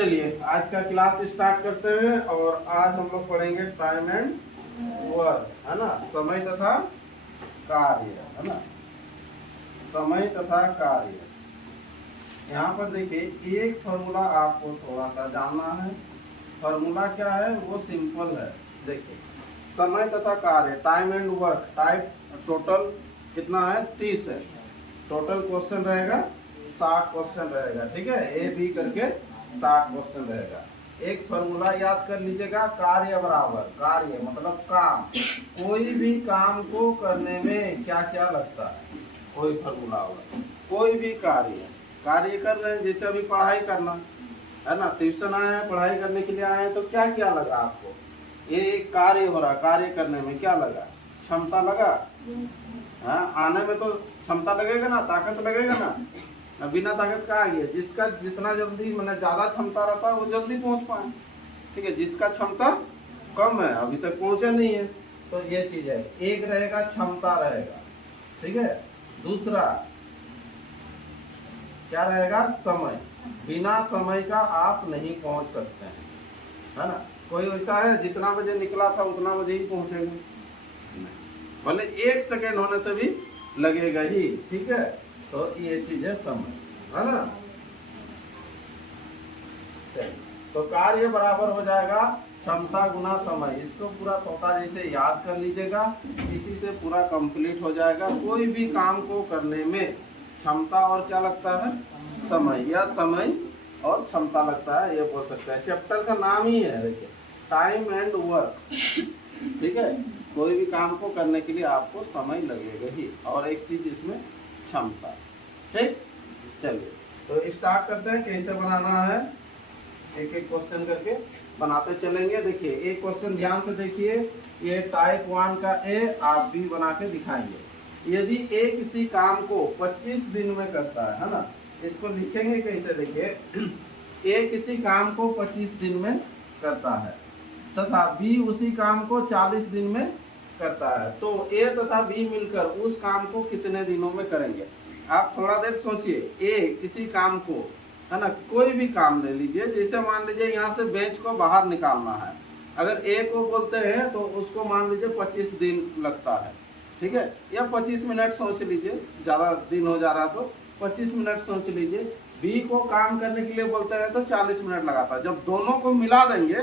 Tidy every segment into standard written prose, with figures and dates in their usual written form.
चलिए आज का क्लास स्टार्ट करते हैं और आज हम लोग पढ़ेंगे टाइम एंड वर्क, है ना। समय तथा कार्य, है ना। समय तथा कार्य। यहाँ पर देखिए एक फॉर्मूला आपको थोड़ा सा जानना है। फॉर्मूला क्या है वो सिंपल है। देखिए समय तथा कार्य, time and work, type total कितना है 30 है। टोटल क्वेश्चन रहेगा 60 क्वेश्चन रहेगा, ठीक है। ए बी करके 60 क्वेश्चन रहेगा। एक फॉर्मूला याद कर लीजिएगा, कार्य बराबर, कार्य मतलब काम, कोई भी काम को करने में क्या क्या लगता है, कोई फॉर्मूला होगा। कोई भी कार्य कर रहे हैं, जैसे अभी पढ़ाई करना है ना, ट्यूशन आए हैं, पढ़ाई करने के लिए आए हैं, तो क्या क्या लगा आपको, ये एक कार्य हो रहा, कार्य करने में क्या लगा, क्षमता लगा। हाँ, आने में तो क्षमता लगेगा ना, ताकत लगेगा ना, बिना ताकत का आ गया। जिसका जितना जल्दी मैंने ज्यादा क्षमता रहता है वो जल्दी पहुंच पाए, ठीक है। जिसका क्षमता कम है अभी तक पहुंचे नहीं है, तो ये चीज है। एक रहेगा क्षमता रहेगा, ठीक है। दूसरा क्या रहेगा, समय। बिना समय का आप नहीं पहुंच सकते हैं, है ना। कोई ऐसा है जितना बजे निकला था उतना बजे ही पहुंचेगा, भले 1 सेकेंड होने से भी लगेगा ही, ठीक है। तो ये चीज है समय, है ना। तो कार्य बराबर हो जाएगा क्षमता गुना समय। इसको पूरा तोता जैसे याद कर लीजिएगा, इसी से पूरा कंप्लीट हो जाएगा। कोई भी काम को करने में क्षमता और क्या लगता है, समय, या समय और क्षमता लगता है, ये बोल सकते हैं। चैप्टर का नाम ही है देखिए, टाइम एंड वर्क, ठीक है। कोई भी काम को करने के लिए आपको समय लगेगा ही, और एक चीज इसमें क्षमता, ठीक। चलिए तो स्टार्ट करते हैं, कैसे बनाना है एक एक क्वेश्चन करके बनाते चलेंगे। देखिए एक क्वेश्चन ध्यान से देखिए, ये टाइप 1 का ए आप भी बना के दिखाएंगे। यदि ए किसी काम को 25 दिन में करता है ना, इसको लिखेंगे कैसे, देखिए ए किसी काम को 25 दिन में करता है तथा बी उसी काम को 40 दिन में करता है, तो ए तथा बी मिलकर उस काम को कितने दिनों में करेंगे। आप थोड़ा देर सोचिए, ए किसी काम को, है ना, कोई भी काम ले लीजिए, जैसे मान लीजिए यहाँ से बेंच को बाहर निकालना है, अगर ए को बोलते हैं तो उसको मान लीजिए 25 दिन लगता है, ठीक है। या 25 मिनट सोच लीजिए, ज़्यादा दिन हो जा रहा तो 25 मिनट सोच लीजिए। बी को काम करने के लिए बोलते हैं तो 40 मिनट लगाता है। जब दोनों को मिला देंगे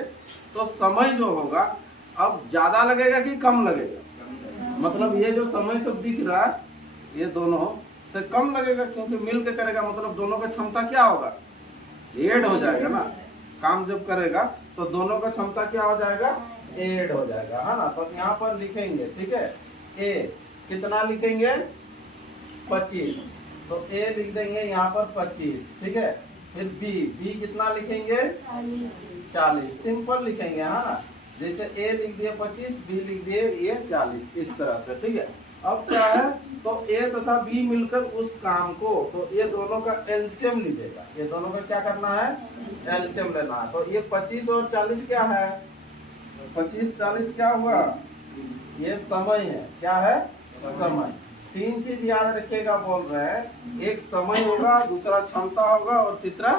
तो समय जो होगा अब ज़्यादा लगेगा कि कम लगेगा, मतलब ये जो समय सब दिख रहा है ये दोनों से कम लगेगा, क्योंकि मिल के करेगा, मतलब दोनों का क्षमता क्या होगा, ऐड हो जाएगा ना। काम जब करेगा तो दोनों का क्षमता क्या हो जाएगा, ऐड हो जाएगा, है ना। तो यहाँ पर लिखेंगे, ठीक है, ए कितना लिखेंगे 25, तो ए लिख देंगे यहाँ पर 25, ठीक है। फिर बी कितना लिखेंगे 40, सिंपल लिखेंगे, है ना। जैसे ए लिख दिए 25, बी लिख दिए ये 40, इस तरह से, ठीक है। अब क्या है, तो ए तथा बी मिलकर उस काम को, तो ये दोनों का एलसीएम लीजिएगा, ये दोनों का क्या करना है, एलसीएम लेना है। तो ये 25 और 40 क्या है, 25 40 क्या हुआ, ये समय है, क्या है, समय। 3 चीज याद रखिएगा, बोल रहे हैं, एक समय होगा, दूसरा क्षमता होगा और तीसरा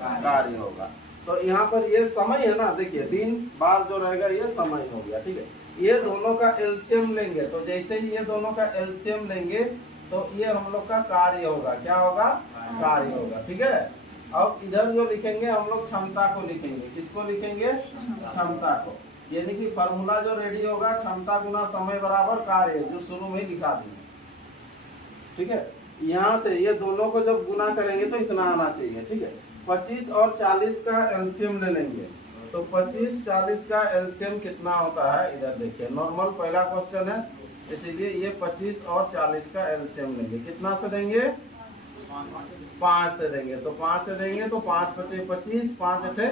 कार्य होगा। तो यहाँ पर ये समय है ना, देखिए दिन बार जो रहेगा ये समय हो गया, ठीक है। ये दोनों का एलसीएम लेंगे, तो जैसे ही ये दोनों का एलसीएम लेंगे तो ये हम लोग का कार्य होगा, क्या होगा, कार्य होगा, ठीक है। अब इधर जो लिखेंगे हम लोग क्षमता को लिखेंगे, किसको लिखेंगे, क्षमता को। यानी कि फॉर्मूला जो रेडी होगा, क्षमता गुना समय बराबर कार्य, जो शुरू में ही लिखा देंगे, ठीक है। यहाँ से ये दोनों को जब गुना करेंगे तो इतना आना चाहिए, ठीक है। 25 और 40 का एलसीएम ले लेंगे, तो 25 40 का एलसीएम कितना होता है, इधर देखिए, नॉर्मल पहला क्वेश्चन है, इसीलिए ये 25 और 40 का एलसीएम लेंगे। कितना से देंगे, 5 से देंगे, तो 5 से देंगे तो 5 पचे 25, 5 अठे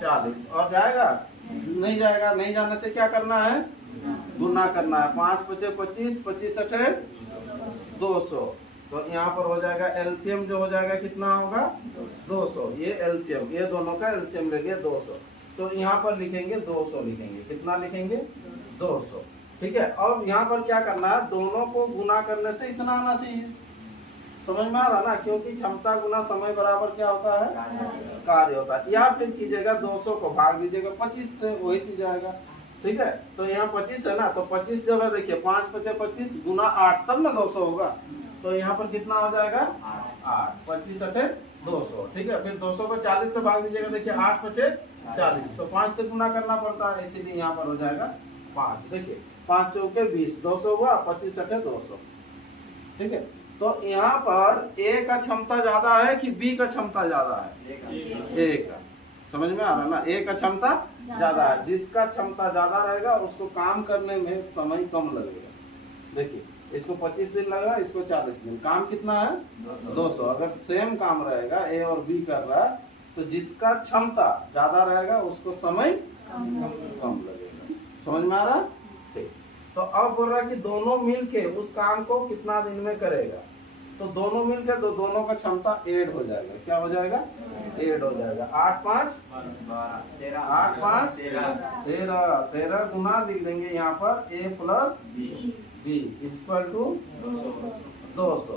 40, और जाएगा नहीं जाएगा, नहीं जाने से क्या करना है, गुना करना है। 5 पचे 25, 25 अठे 200, तो यहाँ पर हो जाएगा एलसीएम जो हो जाएगा कितना होगा 200, ये एलसीएम, ये दोनों का एलसीएम लेंगे 200, तो यहाँ पर लिखेंगे 200, लिखेंगे कितना, लिखेंगे 200, ठीक है। अब यहाँ पर क्या करना है, दोनों को गुना करने से इतना आना चाहिए, समझ में आ रहा ना, क्योंकि क्षमता गुना समय बराबर क्या होता है, कार्य होता है। या फिर कीजिएगा 200 को भाग दीजिएगा 25 से, वही चीज आएगा। ठीक है, तो यहाँ 25 है ना, तो 25 जब है देखिए 5 पचे 25 गुना 8 तब ना 200 होगा। तो यहाँ पर कितना हो जाएगा 8, 25 अठे 200। ठीक है, फिर 200 को 40 से भाग दीजिएगा, देखिए 8 पचे 40, तो 5 से गुना करना पड़ता है, इसीलिए यहाँ पर हो जाएगा 5। देखिए 5 चौके 20, 200 हुआ, 25 अठे 200। ठीक है, तो यहाँ पर ए का क्षमता ज्यादा है कि बी का क्षमता ज्यादा है, ए का। समझ में आ रहा है ना, ए का क्षमता ज्यादा है। जिसका क्षमता ज्यादा रहेगा उसको काम करने में समय कम लगेगा। देखिए इसको 25 दिन लग रहा है, इसको 40 दिन। काम कितना है 200। अगर सेम काम रहेगा, ए और बी कर रहा है, तो जिसका क्षमता ज्यादा रहेगा उसको समय कम लगेगा। समझ में आ रहा है? ठीक, तो अब बोल रहा है कि दोनों मिलके उस काम को कितना दिन में करेगा। तो दोनों मिलकर दोनों का क्षमता ऐड हो जाएगा। क्या हो जाएगा, ऐड हो जाएगा। 8 5 8 5 13, 13 गुना लिख देंगे यहाँ पर ए प्लस बी इक्वल टू 200।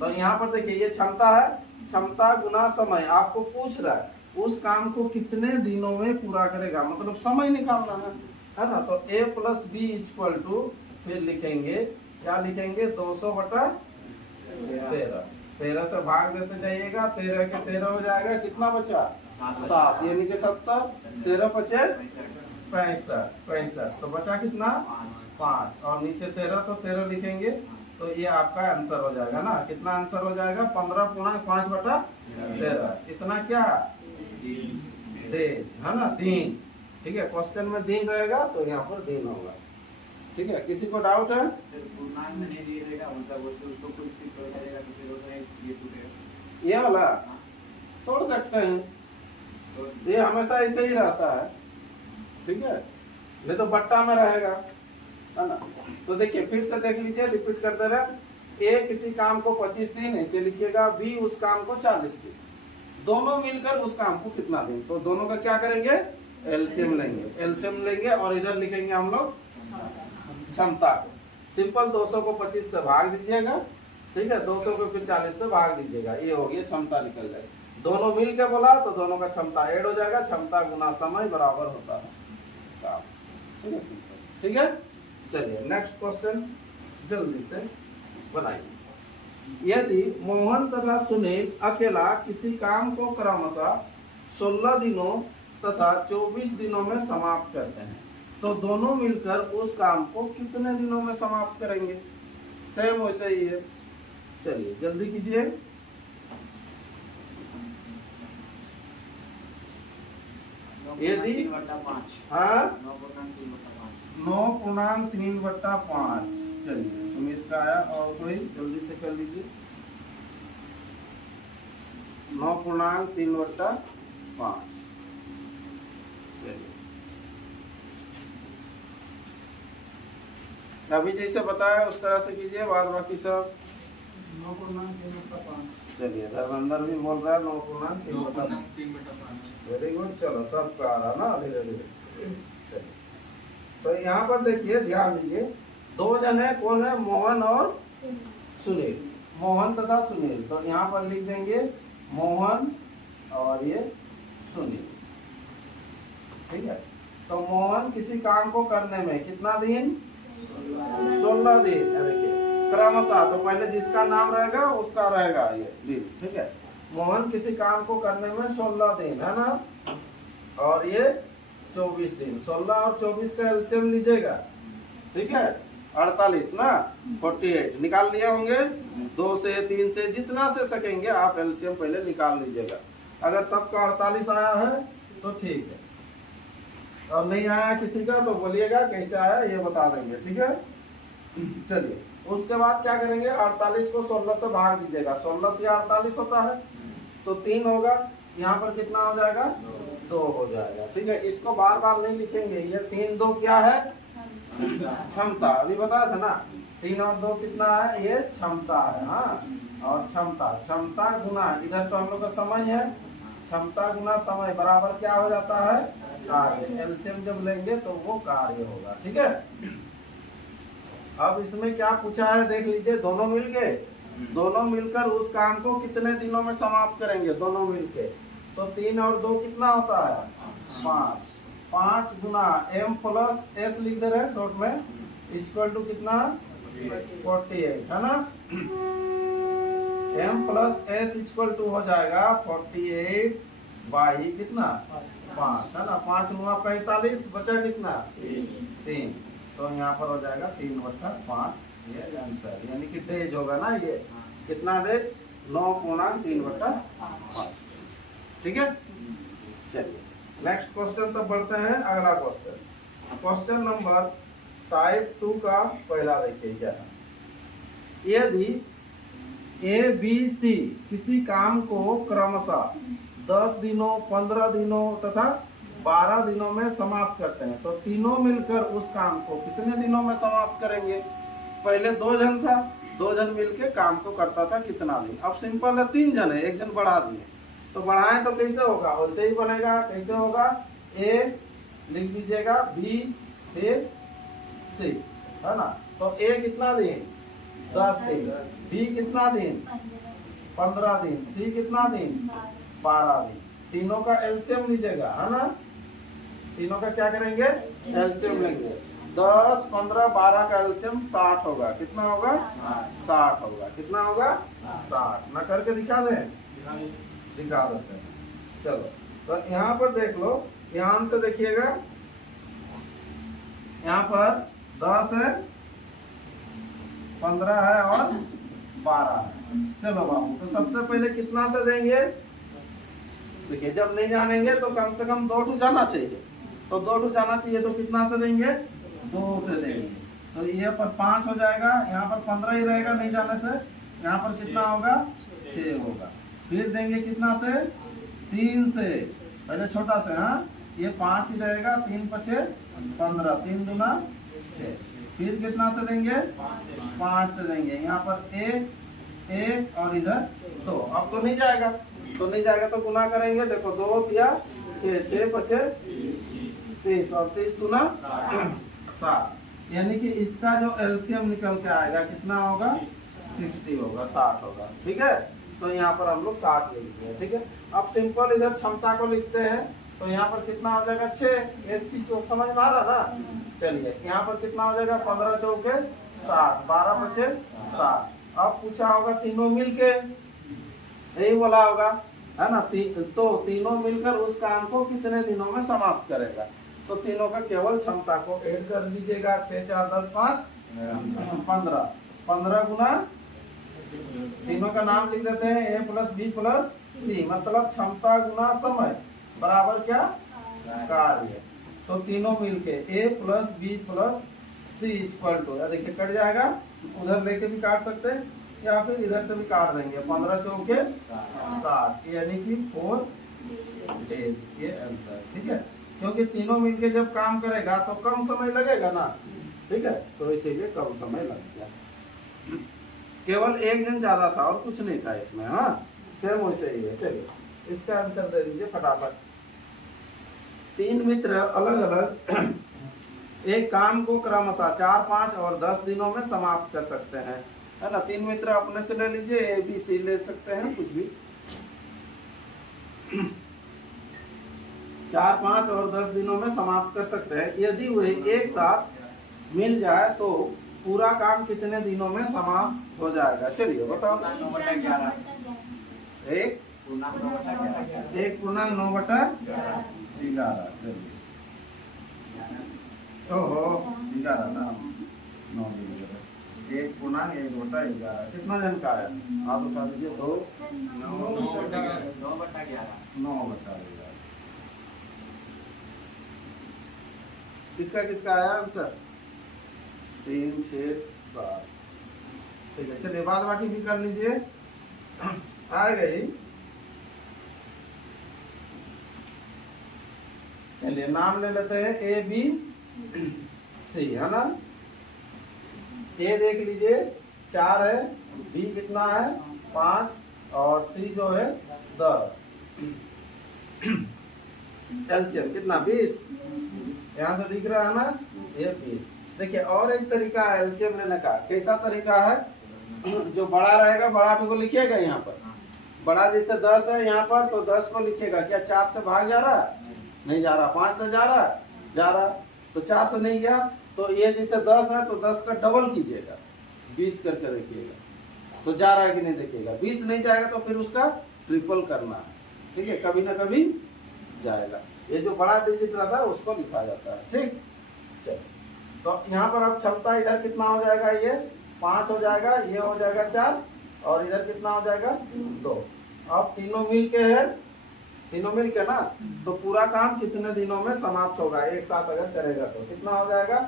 तो यहाँ पर देखिए ये क्षमता है, क्षमता गुना समय। आपको पूछ रहा है उस काम को कितने दिनों में पूरा करेगा, मतलब समय निकालना है ना। तो ए प्लस बी इक्वल टू, फिर लिखेंगे क्या लिखेंगे, 200 बटा 13। 13 से भाग देते जाइएगा, 13 के 13 हो जाएगा, कितना बचा 7, यानी कि 70, 13 पचे 65, तो बचा कितना 5, और नीचे 13, तो 13 लिखेंगे। तो ये आपका आंसर हो जाएगा ना, कितना आंसर हो जाएगा 15.5 बटा 13। इतना क्या डेज है ना, दिन। ठीक है, क्वेश्चन में दिन रहेगा तो यहाँ पर दिन होगा। ठीक है, किसी को डाउट है? ये वाला तोड़ सकते हैं, ये हमेशा ऐसे ही रहता है। ठीक है, नहीं तो बट्टा में रहेगा, है ना। तो देखिए फिर से देख लीजिए, रिपीट करते रहे। ए किसी काम को 25 दिन ऐसे लिखिएगा, बी उस काम को 40 दिन, दोनों मिलकर उस काम को कितना दिन। तो दोनों का क्या करेंगे, एलसीएम लेंगे। एलसीएम लेंगे और इधर लिखेंगे हम लोग क्षमता को। सिंपल 200 को 25 से भाग दीजिएगा। ठीक है, 200 को फिर 40 से भाग दीजिएगा, ये हो गया क्षमता निकल जाएगी। दोनों मिल के बोला तो दोनों का क्षमता ऐड हो जाएगा। क्षमता गुना समय बराबर होता है काम। ठीक है, सिंपल। ठीक है, चलिए नेक्स्ट क्वेश्चन जल्दी से बनाइए। यदि मोहन तथा सुनील अकेला किसी काम को क्रमशः 16 दिनों तथा 24 दिनों में समाप्त करते हैं, तो दोनों मिलकर उस काम को कितने दिनों में समाप्त करेंगे। सेम वैसे ही है, चलिए जल्दी कीजिए। यदि 9.3/5, चलिए सुमित का आया, और कोई जल्दी से कर लीजिए। 9.3/5, चलिए अभी जैसे बताया उस तरह से कीजिए, बाद बाकी सब 9.3/5। चलिए धर्मेंद्र भी बोल रहा है 9.3/5। वेरी गुड, चलो सबका आ रहा ना धीरे धीरे। तो यहाँ पर देखिए ध्यान दीजिए, दो जन है, कौन है, मोहन और सुनील। मोहन तथा सुनील, तो यहाँ पर लिख देंगे मोहन और ये सुनील। ठीक है, तो मोहन किसी काम को करने में कितना दिन, 16 दिन। देखिए क्रमशः, तो पहले जिसका नाम रहेगा उसका रहेगा ये दिन। ठीक है, मोहन किसी काम को करने में 16 दिन है ना, और ये 24 दिन। 16 और 24 का एलसीएम लीजिएगा। ठीक है, 48 ना, 48 निकाल लिए होंगे। 2 से 3 से जितना से सकेंगे आप एलसीएम पहले निकाल लीजिएगा। अगर सबका 48 आया है तो ठीक है, और नहीं आया किसी का तो बोलिएगा कैसे आया, ये बता देंगे। ठीक है, चलिए उसके बाद क्या करेंगे, 48 को 16 से भाग दीजिएगा। 16 या 48 होता है, तो 3 होगा। यहाँ पर कितना हो जाएगा, 2 हो जाएगा। ठीक है, इसको बार बार नहीं लिखेंगे, ये 3 2 क्या है, क्षमता। अभी बताया था ना, 3 और 2 कितना है, ये क्षमता है। हाँ, और क्षमता गुना, इधर तो हम लोग का समय है, क्षमता गुना समय बराबर क्या हो जाता है, कार्य। एलसीएम जब लेंगे तो वो कार्य होगा। ठीक है, अब इसमें क्या पूछा है देख लीजिए, दोनों मिलके दोनों मिलकर उस काम को कितने दिनों में समाप्त करेंगे, दोनों मिलके। तो 3 और 2 कितना होता है, 5। 5 गुना m प्लस s लिख दे रहे हैं शॉर्ट में, इक्वल टू कितना 48 है ना। m plus s equal to हो जाएगा 48 बाई कितना 5 है ना। 5 गुना 45 बचा कितना 3। तो यहाँ पर हो जाएगा 3/5 ये आंसर, यानी कि डेज होगा ना ये कितना डेज 9/3/5। ठीक है। चलिए नेक्स्ट क्वेश्चन तो बढ़ते हैं। अगला क्वेश्चन, क्वेश्चन नंबर टाइप 2 का पहला देखिए क्या है। यदि ए बी सी किसी काम को क्रमशः 10 दिनों 15 दिनों तथा 12 दिनों में समाप्त करते हैं, तो तीनों मिलकर उस काम को कितने दिनों में समाप्त करेंगे। पहले 2 जन था, 2 जन मिलके काम को करता था कितना दिन। अब सिंपल है 3 जन है, 1 जन बढ़ा दिए, तो बढ़ाएं तो कैसे होगा, वैसे ही बनेगा। कैसे होगा, ए लिख दीजिएगा, बी फिर सी है ना। तो ए कितना दिन 10 दिन, बी कितना दिन 15 दिन, सी कितना दिन 12 दिन। तीनों का एलसीएम लीजिएगा है ना। तीनों का क्या करेंगे, एलसीएम लेंगे। 10 15 12 का एलसीएम 60 होगा। कितना होगा 60 होगा। कितना होगा 60। ना करके दिखा दें, दिखा देते हैं। चलो तो यहाँ पर देख लो, ध्यान से देखिएगा। यहाँ पर 10 है, 15 है और 12 है। चलो बाबू, तो सबसे पहले कितना से देंगे। देखिए जब नहीं जानेंगे तो कम से कम 2 जाना चाहिए, तो 2 जाना चाहिए, तो कितना से देंगे 2 से देंगे। तो ये पर 5 हो जाएगा, यहाँ पर 15 ही रहेगा नहीं जाने से। यहाँ पर कितना होगा 6 होगा। फिर देंगे कितना से 3 से, पहले छोटा से, हाँ ये 5 ही रहेगा। 3 5 15, 3 दूना 6। फिर कितना से देंगे 5 से देंगे। यहाँ पर 1 और इधर 2। अब तो नहीं जाएगा, तो नहीं जाएगा तो गुना करेंगे। देखो 2 या 6, 6 5 30 और 30 गुना 60, यानी कि इसका जो एलसीएम निकल के आएगा कितना होगा 60 होगा, 60 होगा। ठीक है, तो यहाँ पर हम लोग 60 लिखते हैं। ठीक है, अब सिंपल इधर क्षमता को लिखते हैं। तो यहाँ पर कितना हो जाएगा 6। इस चीज को समझ में आ रहा ना। चलिए यहाँ पर कितना हो जाएगा 15 चौके 60, 12 5 60। अब पूछा होगा तीनों मिलके, यही बोला होगा है ना। तो तीनों मिलकर उस काम को कितने दिनों में समाप्त करेगा। तो तीनों का केवल क्षमता को ऐड कर लीजिएगा। 6 4 10 5 15, 15 गुना, तीनों का नाम लिख देते हैं, ए प्लस बी प्लस सी, मतलब क्षमता गुना समय बराबर क्या कार्य। तो तीनों मिलके A plus B plus C equal to, देखिए कट जाएगा, उधर लेके भी काट सकते हैं या फिर इधर से भी काट देंगे। 15 चौके 60, यानी कि 4 डेज ये आंसर। ठीक है, क्योंकि तीनों मिलके जब काम करेगा तो कम समय लगेगा ना। ठीक है, तो इसीलिए कम समय लग गया। केवल 1 जन ज्यादा था और कुछ नहीं था इसमें। हाँ सेम वैसे ही है। चलिए इसका आंसर दे दीजिए फटाफट। 3 मित्र अलग अलग एक काम को क्रमशः 4 5 और 10 दिनों में समाप्त कर सकते हैं, है ना। 3 मित्र अपने से ले लीजिए, ए बी सी ले सकते हैं कुछ भी। 4 5 और 10 दिनों में समाप्त कर सकते हैं। यदि वे एक साथ मिल जाए तो पूरा काम कितने दिनों में समाप्त हो जाएगा। चलिए बताओ। 9/11 1 पूर्णांक 9/11। चलिए ओहो 11 ना, 9 1 पूर्णांक 1/11 कितना जन का है आप बता दीजिए। 2 9/11। किसका किसका आया आंसर 3 6 7। ठीक है, चलिए बाद बाकी भी कर लीजिए। आ गई। चलिए नाम ले लेते हैं ए बी सी, है ना। ए देख लीजिए 4 है, बी कितना है 5 और सी जो है 10। एलसीएम कितना 20, यहाँ से दिख रहा है ना ये 20। देखिए और एक तरीका है एलसीएम लेने का। कैसा तरीका है, जो बड़ा रहेगा बड़ा भी को लिखिएगा यहाँ पर। बड़ा जैसे 10 है यहाँ पर, तो 10 को लिखिएगा। क्या 4 से भाग जा रहा है? नहीं जा रहा। 5 से जा रहा है? जा रहा। तो 4 से नहीं गया, तो ये जैसे 10 है तो 10 का डबल कीजिएगा, 20 करके देखिएगा तो जा रहा है कि नहीं देखिएगा। 20 नहीं जाएगा तो फिर उसका ट्रिपल करना है, ठीक है, कभी ना कभी जाएगा। ये जो बड़ा डिजिट रहता है उसको लिखा जाता है, ठीक। चलो, तो यहाँ पर अब क्षमता इधर कितना हो जाएगा, ये 5 हो जाएगा, ये हो जाएगा 4, और इधर कितना हो जाएगा 2। अब तीनों मिल के है, तीनों मिल के ना, तो पूरा काम कितने दिनों में समाप्त होगा एक साथ अगर करेगा तो कितना हो जाएगा,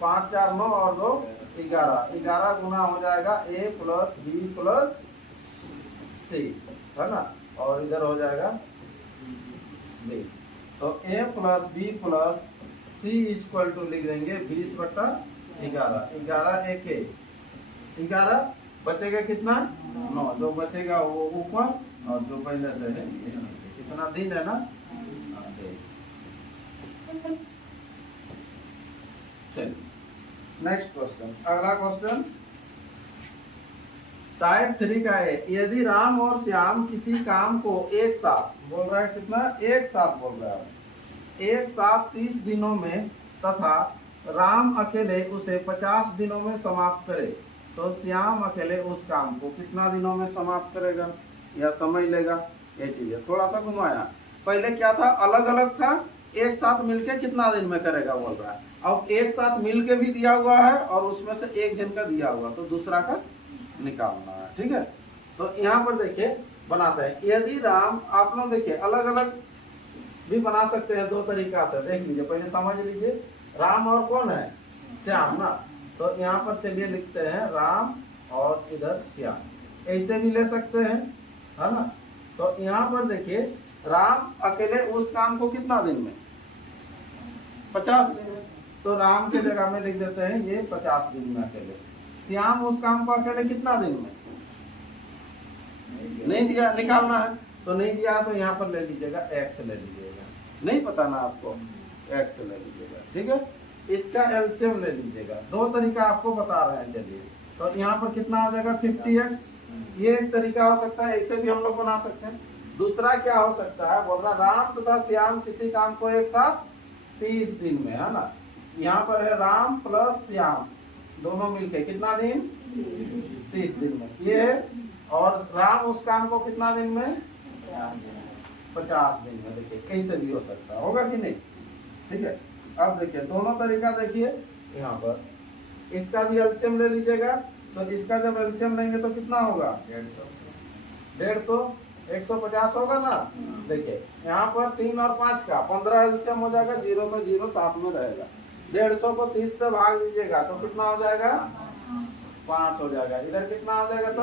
5 4 9 और 2 11, 11 गुना हो जाएगा A plus B plus C, है ना, और इधर हो जाएगा 20। तो A plus B plus C equal to लिख देंगे 20/11, 11 एक 11, बचेगा कितना 9, जो बचेगा वो ऊपर और जो पहले से है कितना दिन है ना। चलिए नेक्स्ट क्वेश्चन, अगला क्वेश्चन टाइप 3 का है। यदि राम और श्याम किसी काम को एक साथ, बोल रहा है कितना, एक साथ बोल रहा है, एक साथ 30 दिनों में तथा राम अकेले उसे 50 दिनों में समाप्त करे, तो श्याम अकेले उस काम को कितना दिनों में समाप्त करेगा या समय लेगा। ये चीज है, थोड़ा सा घुमाया। पहले क्या था, अलग अलग था, एक साथ मिलके कितना दिन में करेगा बोल रहा है। अब एक साथ मिलके भी दिया हुआ है और उसमें से एक जन का दिया हुआ, तो दूसरा का निकालना है, ठीक है। तो यहाँ पर देखिए बनाते हैं। यदि राम, आप लोग देखिए अलग अलग भी बना सकते हैं दो तरीका से, देख लीजिए, पहले समझ लीजिए। राम और कौन है, श्याम ना, तो यहाँ पर चलिए लिखते हैं राम और इधर श्याम, ऐसे भी ले सकते हैं, है ना। तो यहाँ पर देखिए राम अकेले उस काम को कितना दिन में, 50 दिन में, तो राम के जगह में लिख देते हैं ये 50 दिन में अकेले। श्याम उस काम को अकेले कितना दिन में, नहीं दिया, निकालना है, तो नहीं दिया तो यहाँ पर ले लीजिएगा x ले लीजिएगा, नहीं पता ना आपको, x ले लीजिएगा, ठीक है। इसका एलसीएम ले लीजिएगा, दो तरीका आपको बता रहे हैं। चलिए, तो यहाँ पर कितना हो जाएगा 50x, ये एक तरीका हो सकता है, ऐसे भी हम लोग बना सकते हैं। दूसरा क्या हो सकता है, बोल रहा राम तथा श्याम किसी काम को एक साथ 30 दिन में, है ना। यहाँ पर है राम प्लस श्याम दोनों मिलके कितना दिन, 30 दिन में ये है, और राम उस काम को कितना दिन में, 50 दिन में। देखिए कैसे भी हो सकता है, होगा कि नहीं, ठीक है। अब देखिए दोनों तरीका देखिए, यहाँ पर इसका भी एलसीएम ले लीजिएगा, तो इसका जब एलसीएम लेंगे तो कितना होगा, 150, 150 होगा ना। देखिए यहाँ पर 3 और 5 का 15 एलसीएम हो जाएगा, 0 तो 0 साथ में रहेगा। 150 को 30 से भाग दीजिएगा तो कितना हो जाएगा, 5 हो जाएगा। इधर कितना हो जाएगा, तो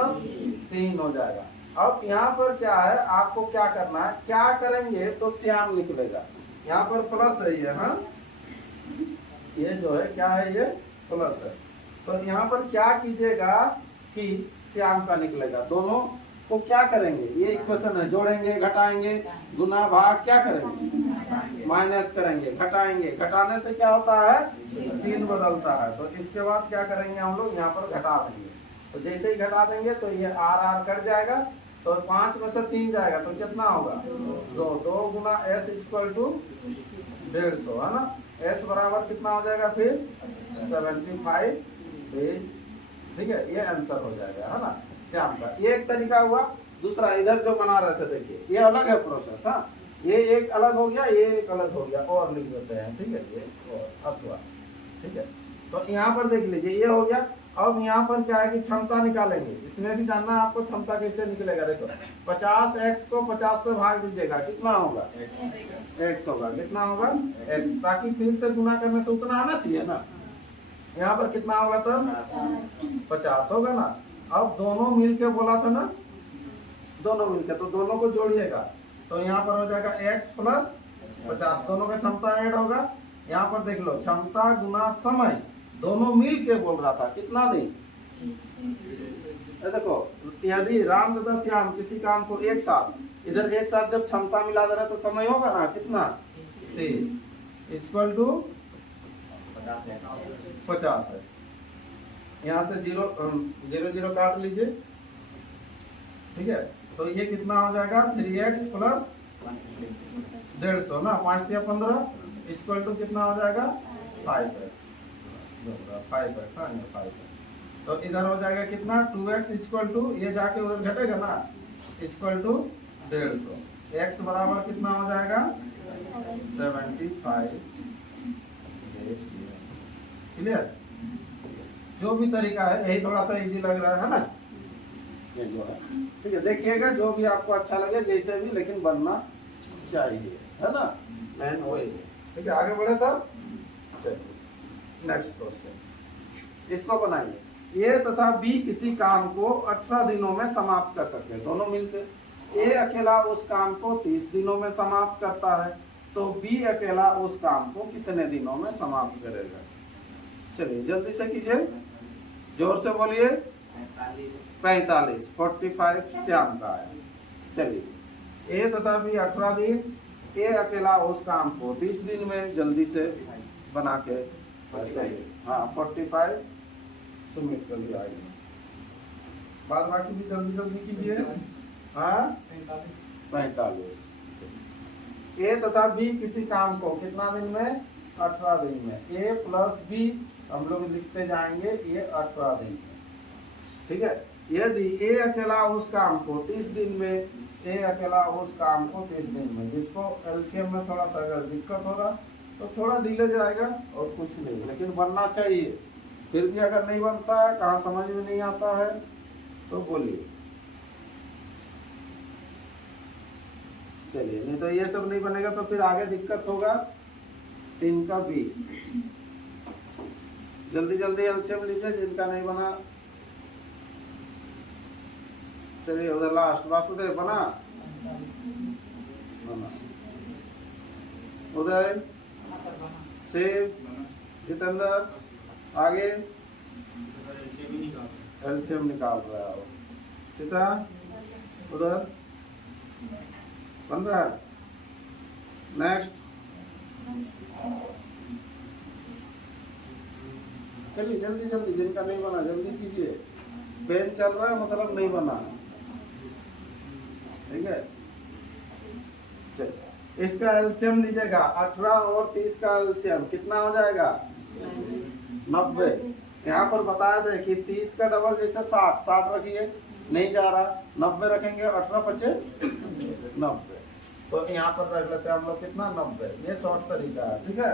3 हो जाएगा। अब यहाँ पर क्या है, आपको क्या करना है, क्या करेंगे तो श्याम लिख लेगा, यहाँ पर प्लस है ये, हाँ ये जो है क्या है, ये प्लस है। तो यहाँ पर क्या कीजिएगा कि श्याम का निकलेगा, दोनों को क्या करेंगे, ये इक्वेशन है, जोड़ेंगे, घटाएंगे, गुना भाग क्या करेंगे, माइनस करेंगे, घटाएंगे, घटाने से क्या होता है, चिन्ह बदलता है। तो इसके बाद क्या करेंगे हम लोग, यहाँ पर घटा देंगे, तो जैसे ही घटा देंगे तो ये आर कट जाएगा, तो 5 में से 3 जाएगा तो कितना होगा, 2 गुना s इक्वल टू 150, है ना। s बराबर कितना हो जाएगा फिर 75 पेज, ठीक है, ये आंसर हो जाएगा, है ना, श्याम का। ये एक तरीका हुआ। दूसरा इधर जो बना रहे थे, देखिए ये अलग है प्रोसेस, हाँ ये एक अलग हो गया, ये एक अलग हो गया, और लिख देते हैं, ठीक है, ये और अथवा, ठीक है। तो यहाँ पर देख लीजिए ये हो गया। अब यहाँ पर क्या है कि क्षमता निकालेंगे, इसमें भी जानना है आपको क्षमता कैसे निकलेगा। देखो 50x को 50 से भाग दीजिएगा, कितना होगा, x होगा, कितना होगा x, ताकि फिर से गुना करने से उतना आना चाहिए ना। यहाँ पर कितना होगा, तो 50 होगा ना। अब दोनों मिलके बोला था ना, दोनों मिलके, तो दोनों को जोड़िएगा, तो यहाँ पर हो जाएगा x प्लस 50, दोनों का क्षमता ऐड होगा। यहाँ पर देख लो, क्षमता गुना समय, दोनों मिल के बोल रहा था कितना दिन, देखो यदि राम तथा श्याम किसी काम को एक साथ, इधर एक साथ जब क्षमता मिला दे रहा तो समय होगा ना कितना, 30 इक्वल टू 50 है, यहाँ से जीरो जीरो जीरो काट लीजिए, ठीक है। तो ये कितना हो जाएगा 3x प्लस 150 ना, 5 या 15 इक्वल टू कितना हो जाएगा 5x, 5x, हाँ ये 5x। तो इधर हो जाएगा कितना 2x इक्वल टू, ये जाके उधर घटेगा ना, इक्वल टू 150। x बराबर कितना हो जाएगा 75। क्लियर? जो भी तरीका है यही थोड़ा सा इजी लग रहा है ना, ये जो है, ठीक है। देखिएगा जो भी आपको अच्छा लगे जैसे भी, लेकिन बनना चाहिए, है ना, मैन वही है, ठीक है। आगे बढ़े तब, चलिए नेक्स्ट क्वेश्चन, इसको बनाइए। ए तथा बी किसी काम को 18 दिनों में समाप्त कर सकते हैं, दोनों मिलते। ए अकेला उस काम को 30 दिनों में समाप्त करता है, तो बी अकेला उस काम को कितने दिनों में समाप्त करेगा? चलिए जल्दी से कीजिए, जोर से बोलिए। 45, 45 श्याम का है। चलिए ए तथा बी 18 दिन, ए अकेला उस काम को 30 दिन में जल्दी से बना के, चलिए हाँ 45 सबमिट कर दिया। बाद बाकी भी जल्दी जल्दी कीजिए। हाँ 45। ए तथा बी किसी काम को कितना दिन में? 18 दिन में। ए प्लस बी हम लोग लिखते जाएंगे, ये 18 दिन में, ठीक है। यदि ए अकेला उस काम को 30 दिन में, ए अकेला उस काम को 30 दिन में, जिसको एलसीएम में थोड़ा सा अगर दिक्कत होगा तो थोड़ा डिले जाएगा और कुछ नहीं, लेकिन बनना चाहिए। फिर भी अगर नहीं बनता है, कहाँ समझ में नहीं आता है तो बोलिए। चलिए नहीं तो ये सब नहीं बनेगा तो फिर आगे दिक्कत होगा। 3 का बी, जल्दी जल्दी एलसीएम लीजिए जिनका नहीं बना। चलिए उधर लास्ट वासुदेव बना, उदय, शिव, जितेंद्र, आगे एलसीएम निकाल रहा हो, सीता उधर बन रहा है। नेक्स्ट, चलिए जल्दी जल्दी, जिनका नहीं बना जल्दी कीजिए। पेन चल रहा है मतलब नहीं बना, ठीक है। चलिए इसका एलसीएम लीजिएगा, 18 और 30 का एलसीएम कितना हो जाएगा? 90। यहाँ पर बताया था कि 30 का डबल जैसे 60 रखिए, नहीं जा रहा, 90 रखेंगे, 18 बचे 90, तो यहाँ पर रख लेते हैं हम लोग कितना 90। ये शॉर्ट तरीका है, ठीक है।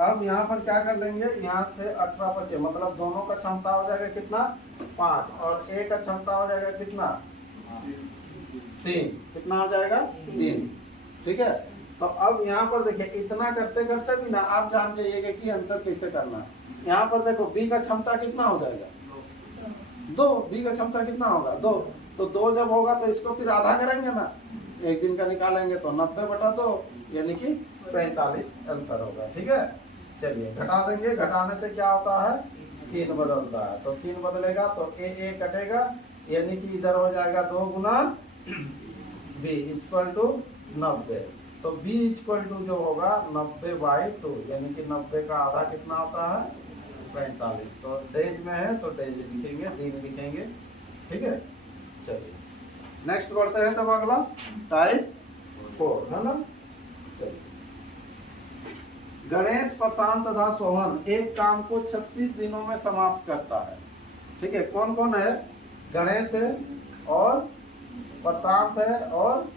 अब यहाँ पर क्या कर लेंगे, यहाँ से 18 बचे, मतलब दोनों का क्षमता हो जाएगा कितना 5, और ए का क्षमता हो जाएगा कितना 3, कितना हो जाएगा 3, ठीक है। तो अब यहाँ पर देखिए, इतना करते करते भी ना आप जान जाइएगा कि आंसर कैसे करना है। यहाँ पर देखो बी का क्षमता कितना हो जाएगा 2, बी का क्षमता कितना होगा 2, तो 2 जब होगा तो इसको फिर आधा करेंगे ना, एक दिन का निकालेंगे तो 90/2 यानी कि 45 आंसर होगा, ठीक है। चलिए घटा देंगे, घटाने से क्या होता है चिन्ह बदलता है, तो चिन्ह बदलेगा तो ए कटेगा, यानी कि इधर हो जाएगा 2 गुना बी इक्वल टू 90, तो बी इक्वल टू जो होगा 90/2, यानी कि 90 का आधा कितना होता है 45। तो डेज में है तो डेज लिखेंगे, दिन लिखेंगे, ठीक है। चलिए नेक्स्ट बढ़ते हैं तब अगला टाइप 4, है ना। चलिए गणेश, प्रशांत तथा सोहन एक काम को 36 दिनों में समाप्त करता है, ठीक है। कौन कौन है? गणेश है और प्रशांत है और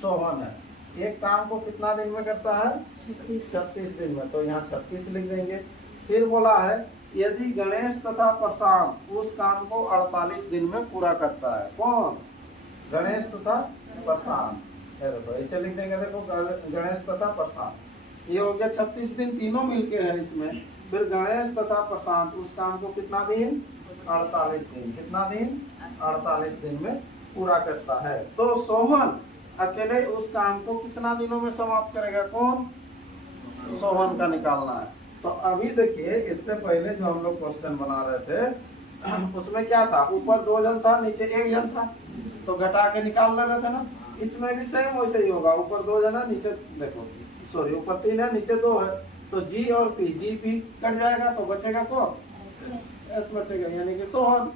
सोहन है। एक काम को कितना दिन में करता है 36 दिन में, तो यहाँ 36 लिख देंगे। फिर बोला है यदि गणेश तथा प्रशांत उस काम को 48 दिन में पूरा करता है। कौन? गणेश तथा प्रशांत, ऐसे लिख देंगे। देखो गणेश तथा प्रशांत, ये हो गया 36 दिन, तीनों मिलके है इसमें। फिर गणेश तथा प्रशांत उस काम को कितना दिन 48 दिन, कितना दिन 48 दिन में पूरा करता है। तो सोहन अकेले उस काम को कितना दिनों में समाप्त करेगा? कौन? सोहन का निकालना है। तो अभी देखिए, इससे पहले जो हम लोग क्वेश्चन बना रहे थे उसमें क्या था, ऊपर 2 जन था, नीचे 1 जन था, तो घटा के निकाल रहे थे ना। इसमें भी सेम वैसे ही होगा, ऊपर 2 जन है, नीचे देखो सॉरी ऊपर 3 है नीचे 2 है, तो जी और पी, जी पी कट जाएगा तो बचेगा कौन? एस बचेगा, यानी कि सोहन,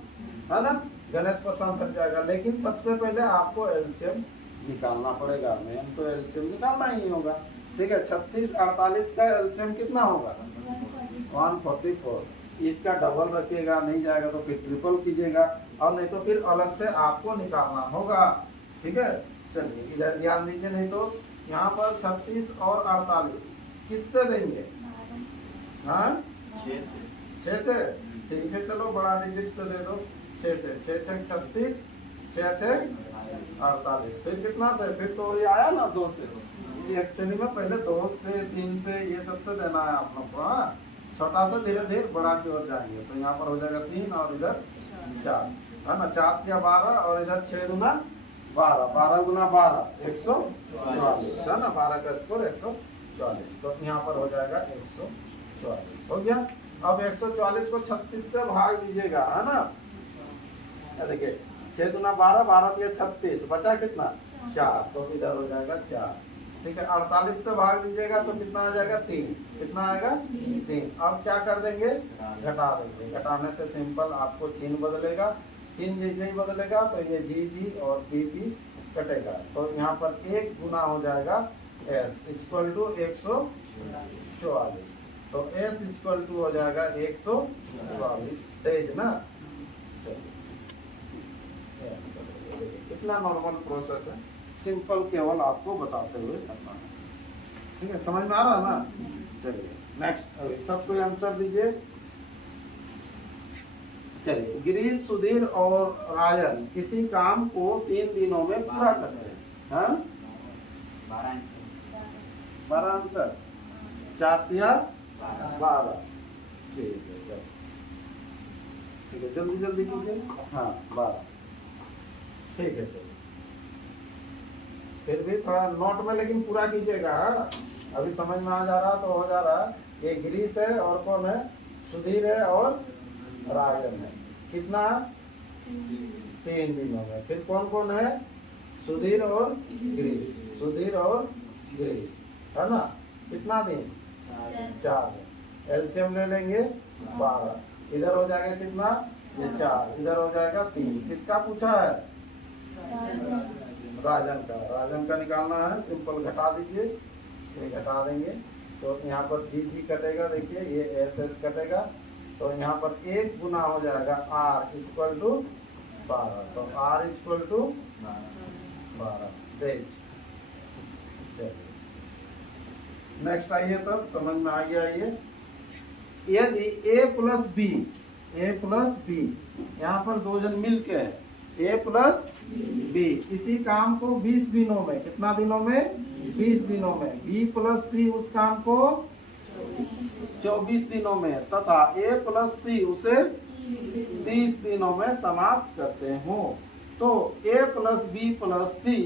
है ना। गणेश प्रशांत हट जाएगा। लेकिन सबसे पहले आपको एलसीएम निकालना पड़ेगा, मैम तो एलसीएम निकालना ही होगा। ठीक है, 36 48 का एलसीएम कितना होगा? 144। इसका डबल रखिएगा, नहीं जाएगा तो फिर ट्रिपल कीजिएगा, और नहीं तो फिर अलग से आपको निकालना होगा। ठीक है, चलिए इधर ध्यान दीजिए। नहीं तो यहाँ पर 36 और 48 किससे देंगे? हाँ, 6 से। ठीक है, चलो बड़ा डिजिट से दे दो, 6 से। 6 6 36, 6 6 48। फिर कितना से? फिर तो ये आया ना 2 से। एक्चुअली में पहले 2 से 3 से ये सबसे देना है आप लोग को। हाँ, छोटा से धीरे धीरे बड़ा की ओर जाएंगे। तो यहाँ पर हो जाएगा 3 और इधर 4, है ना। 4 या 12 और इधर 6 गुना 12, 12 गुना 12 144, है ना। 12 का स्कोर 144। तो यहाँ पर हो जाएगा 144। हो गया। अब 144 को 36 से भाग दीजिएगा, है ना। देखिए 6 गुना 12, 12 दिया 36, बचा कितना? 4। तो इधर हो जाएगा 4। ठीक है, 48 से भाग दीजिएगा तो कितना आ जाएगा? 3। कितना आएगा? 3। अब क्या कर देंगे? घटा देंगे। घटाने से सिंपल आपको चिन्ह बदलेगा। चिन्ह जैसे ही बदलेगा तो ये जी और पी कटेगा। तो यहाँ पर 1 गुना हो जाएगा एस इक्वल टू 144। तो एस इक्वल टू हो जाएगा 144। तेज ना। कितना नॉर्मल प्रोसेस है, सिंपल, केवल आपको बताते हुए करना है। ठीक है, समझ में आ रहा है ना। चलिए नेक्स्ट, अभी सब कोई आंसर दीजिए। चलिए, गिरीश, सुधीर और राजन किसी काम को 3 दिनों में पूरा करते हैं। हाँ, 12 आंसर, 4 या 12। ठीक है, चलो ठीक है, जल्दी जल्दी कीजिए। हाँ 12। ठीक है, चलो फिर भी थोड़ा नोट में लेकिन पूरा कीजिएगा। अभी समझ में आ जा रहा तो हो जा रहा। ये गिरीश है और कौन है? सुधीर है और राजन है। कितना? 3 दिनों में। फिर कौन कौन है? सुधीर और गिरीश, सुधीर और गिरीश, है ना। कितना दिन? 4 दिन। एलसीएम ले लेंगे 12। इधर हो जाएगा कितना? ये 4, इधर हो जाएगा 3। किसका पूछा है? राजन का। राजन का निकालना है, सिंपल घटा दीजिए। ये घटा देंगे तो यहाँ पर जी कटेगा। देखिए ये एस कटेगा। तो यहाँ पर 1 गुना हो जाएगा आर इक्वल टू 12। तो आर इक्वल टू 12। चलिए नेक्स्ट आइए, तब समझ में आ गया। ये यदि ए प्लस बी यहाँ पर 2 जन मिलके है, ए प्लस बी, इसी काम को 20 दिनों में, कितना दिनों में? 20 दिनों में। बी प्लस सी उस काम को 24 दिनों में, तथा ए प्लस सी उसे 30 दिनों में समाप्त करते हो, तो ए प्लस बी प्लस सी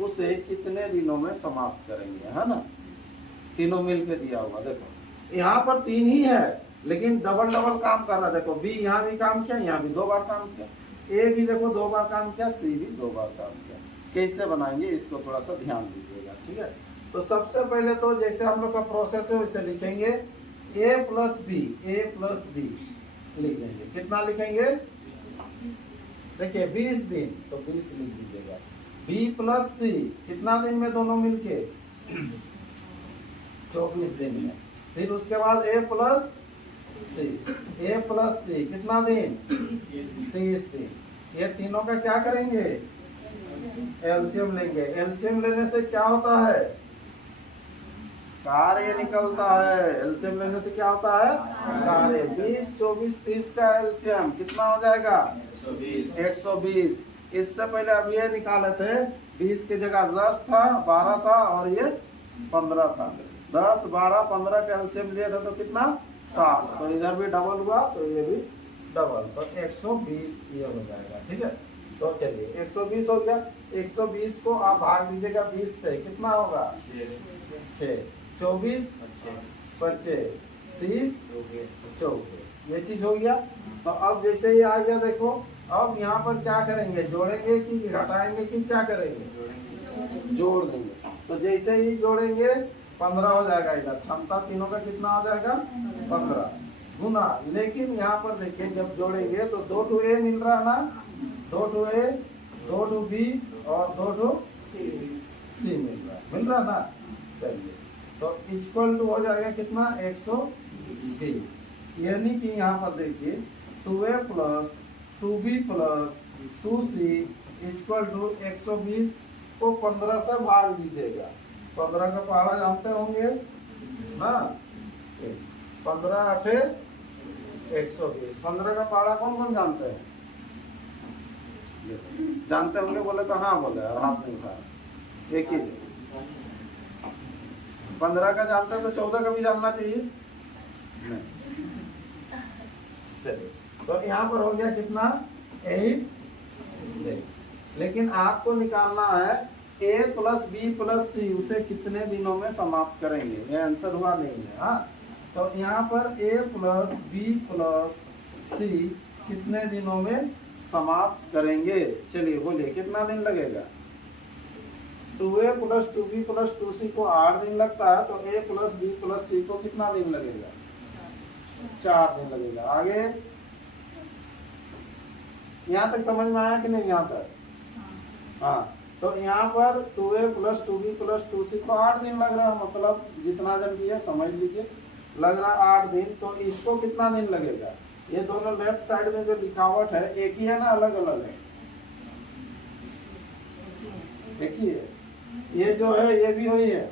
उसे कितने दिनों में समाप्त करेंगे, है ना। तीनों मिलकर दिया हुआ। देखो यहाँ पर 3 ही है, लेकिन डबल डबल काम कर रहा है। देखो बी यहाँ भी काम किया, यहाँ भी 2 बार काम किया, ए भी देखो 2 बार काम किया, सी भी 2 बार काम किया। कैसे बनाएंगे इसको थोड़ा सा ध्यान दीजिएगा। ठीक है, तो सबसे पहले तो जैसे हम लोग का प्रोसेस है वैसे लिखेंगे ए प्लस बी लिखेंगे। कितना लिखेंगे? देखिए 20 दिन, तो 20 लिख दीजिएगा। बी प्लस सी कितना दिन में दोनों मिलके? 24 दिन में। फिर उसके बाद ए प्लस सी कितना दिन? 30 दिन। ये तीनों का क्या करेंगे? एलसीएम लेंगे। एलसीएम लेने से क्या होता है? कार्य निकलता है। एलसीएम लेने से क्या होता है? कार्य। 20 24 30 का एलसीएम कितना हो जाएगा? 120। इससे पहले अब ये निकाले थे, 20 की जगह 10 था, 12 था और ये 15 था। 10 12 15 का एलसीएम लिया था तो कितना? 60। तो इधर भी डबल हुआ तो ये भी डबल, तो 120 ये हो जाएगा। ठीक है, तो चलिए 120 हो गया। 120 को आप भाग दीजिएगा 20 से, कितना होगा? 6 24 25 30 24। ये चीज हो गया। तो अब जैसे ही आ गया, देखो अब यहाँ पर क्या करेंगे? जोड़ेंगे कि घटाएंगे कि क्या करेंगे? जोड़ देंगे। तो जैसे ही जोड़ेंगे 15 हो जाएगा। इधर क्षमता तीनों का कितना हो जाएगा? 15। गुना, लेकिन यहाँ पर देखिए जब जोड़ेंगे तो 2 टू ए मिल रहा है ना, 2 टू ए, 2 टू बी और 2 टू सी मिल रहा ना। चलिए तो इक्वल टू हो जाएगा कितना 120, यानी कि यहाँ पर देखिए 2a plus 2b plus 2c equal to 120 को 15 से भाग दीजिएगा। 15 का पहाड़ा जानते होंगे ना, 15 8 120, 15 का पहाड़ा कौन कौन जानते हैं? जानते होंगे, बोले तो हाँ बोले और हाथ नहीं उठाया। एक ही 15 का जानते हैं तो 14 का भी जानना चाहिए नहीं। चलिए तो यहाँ पर हो गया कितना 8, लेकिन आपको निकालना है a प्लस बी प्लस सी, उसे कितने दिनों में समाप्त करेंगे, ये आंसर हुआ नहीं है। हाँ तो यहाँ पर a प्लस बी प्लस सी कितने दिनों में समाप्त करेंगे? चलिए बोलिए कितना दिन लगेगा? 2a plus 2b plus 2c को 8 दिन लगता है, तो a प्लस बी प्लस सी को कितना दिन लगेगा? 4 दिन लगेगा। आगे यहाँ तक समझ में आया कि नहीं? यहाँ तक हाँ तो यहाँ पर 2a plus 2b plus 2c को 8 दिन लग रहा है, मतलब जितना जन भी है समझ लीजिए लग रहा है 8 दिन। तो इसको कितना दिन लगेगा? ये दोनों लेफ्ट साइड में जो लिखावट है एक ही है ना, अलग अलग है? एक ही है। ये जो है ये भी वही है,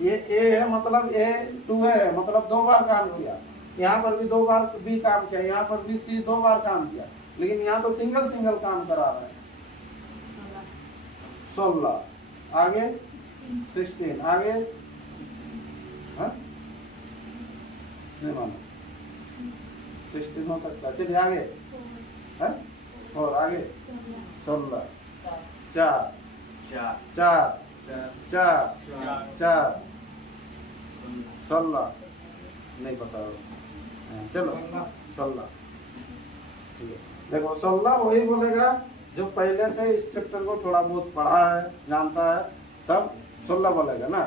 ये a है मतलब a 2a है, मतलब 2 बार काम किया। यहाँ पर भी 2 बार b काम किया, यहाँ पर भी c 2 बार काम किया, लेकिन यहाँ तो सिंगल सिंगल काम करा रहा है। 16 आगे 16 आगे हाँ? नहीं मानो 16 हो सकता है। चलिए आगे है और आगे 16 4 4 4 4 16 नहीं पता चलो 16 ठीक है। देखो 16 वही बोलेगा जो पहले से इस चैप्टर को थोड़ा बहुत पढ़ा है जानता है, तब 16 बोलेगा ना,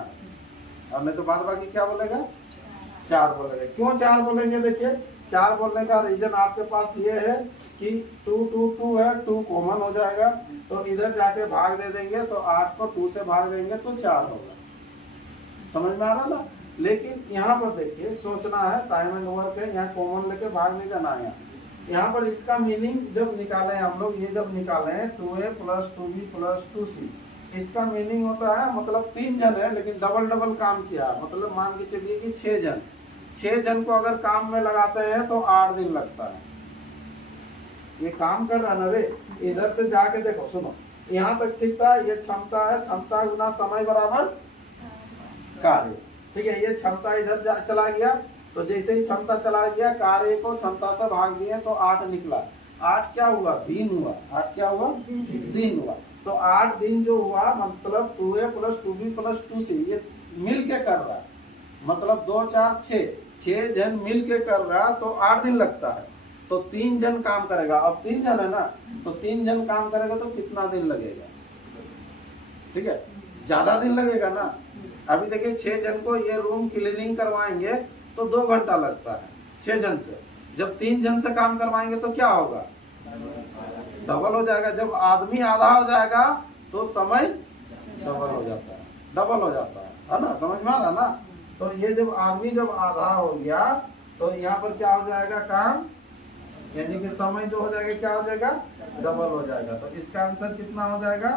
और नहीं तो बाद बाकी क्या बोलेगा? 4 बोलेगा। क्यों 4 बोलेंगे? देखिए 4 बोलने का रीजन आपके पास ये है कि 2 2 2 है, 2 कॉमन हो जाएगा, तो इधर जाके भाग दे देंगे तो 8 को 2 से भाग देंगे तो 4 होगा। समझ में आ रहा ना? लेकिन यहाँ पर देखिए सोचना है, टाइम एंड वर्क है, यहाँ कॉमन लेके भाग नहीं जाना है। यहाँ पर इसका मीनिंग जब निकाले हम लोग, ये जब निकाले 2a plus 2b plus 2c, इसका मीनिंग होता है मतलब 3 जन है लेकिन डबल डबल काम किया, मतलब मान के चलिए कि 6 जन को अगर काम में लगाते हैं तो 8 दिन लगता है। ये काम कर रहा ना रे, इधर से जाके देखो, सुनो यहाँ तक ठीक था, ये क्षमता है, क्षमता गुना समय बराबर कार्य, ठीक है। ये क्षमता इधर चला गया, तो जैसे ही क्षमता चला गया कार्य को क्षमता से भाग दिए तो 8 निकला। 8 क्या हुआ? दिन हुआ। 8 क्या हुआ? दिन हुआ। तो 8 दिन जो हुआ मतलब 2a plus 2b plus 2c ये मिल के कर रहा है, मतलब 2 4 6 जन मिल के कर रहा तो 8 दिन लगता है। तो 3 जन काम करेगा, अब 3 जन है ना, तो 3 जन काम करेगा तो कितना दिन लगेगा? ठीक है, ज्यादा दिन लगेगा ना। अभी देखिए 6 जन को ये रूम क्लीनिंग करवाएंगे तो 2 घंटा लगता है 6 जन से। जब 3 जन से काम करवाएंगे तो क्या होगा? डबल हो जाएगा। जब आदमी आधा हो जाएगा तो समय डबल हो जाता है, डबल हो जाता है ना? समझ में आ रहा ना? तो ये जब आदमी जब आधा हो गया तो यहाँ पर क्या हो जाएगा? काम, यानी कि समय जो हो जाएगा क्या हो जाएगा? डबल हो जाएगा। तो इसका आंसर कितना हो जाएगा?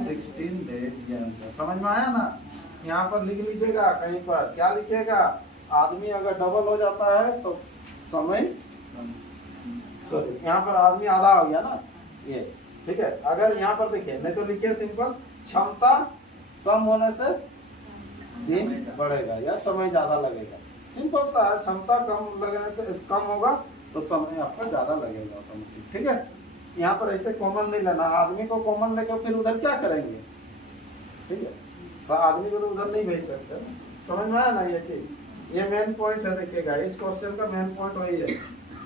16 डेज। ये आंसर समझ में आया ना? यहाँ पर लिख लीजिएगा कहीं पर, क्या लिखिएगा? आदमी अगर डबल हो जाता है तो समय, सॉरी यहाँ पर आदमी आधा हो गया ना, ये ठीक है। अगर यहाँ पर देखिए, नहीं तो लिखिए सिंपल, क्षमता कम होने से दिन बढ़ेगा या समय ज्यादा लगेगा। सिंपल सा है, क्षमता कम लगने से कम होगा तो समय आपका ज्यादा लगेगा ऑटोमेटिक, ठीक है। यहाँ पर ऐसे कॉमन नहीं लेना, आदमी को कॉमन लेकर फिर उधर क्या करेंगे? ठीक है, तो आदमी को तो उधर नहीं भेज सकते। समझ में आया ना ये चीज? ये मेन पॉइंट है, देखिएगा इस क्वेश्चन का मेन पॉइंट वही है,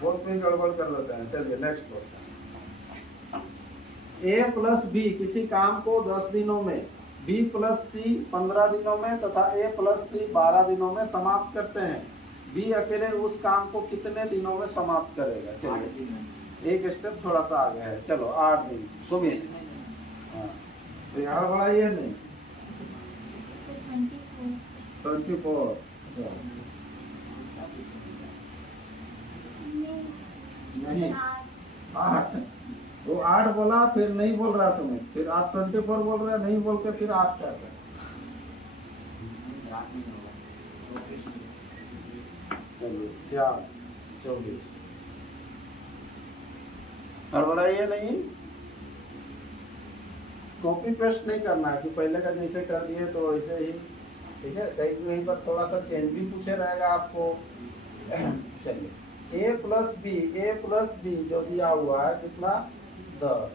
बहुत कोई गड़बड़ कर लेते हैं। चलिए next question. a plus B किसी काम को 10 दिनों में, b प्लस सी 15 दिनों में तथा a प्लस सी 12 दिनों में समाप्त करते हैं, बी अकेले उस काम को कितने दिनों में समाप्त करेगा? चलिए एक स्टेप थोड़ा सा आगे है, चलो 8 दिन। सुमित, हाँ तो यहाँ बढ़ाइए नहीं, 24 नहीं 8, वो 8 बोला फिर नहीं बोल रहा सुमित, फिर आप 24 बोल रहे नहीं बोल के फिर 8 कर रहे। चलिए श्याम 24, हड़बड़ाइए नहीं, कॉपी पेस्ट नहीं करना है कि पहले का जैसे कर दिए तो वैसे ही, ठीक है। कहीं पर थोड़ा सा चेंज भी पूछे रहेगा आपको। चलिए a प्लस बी जो दिया हुआ है कितना 10,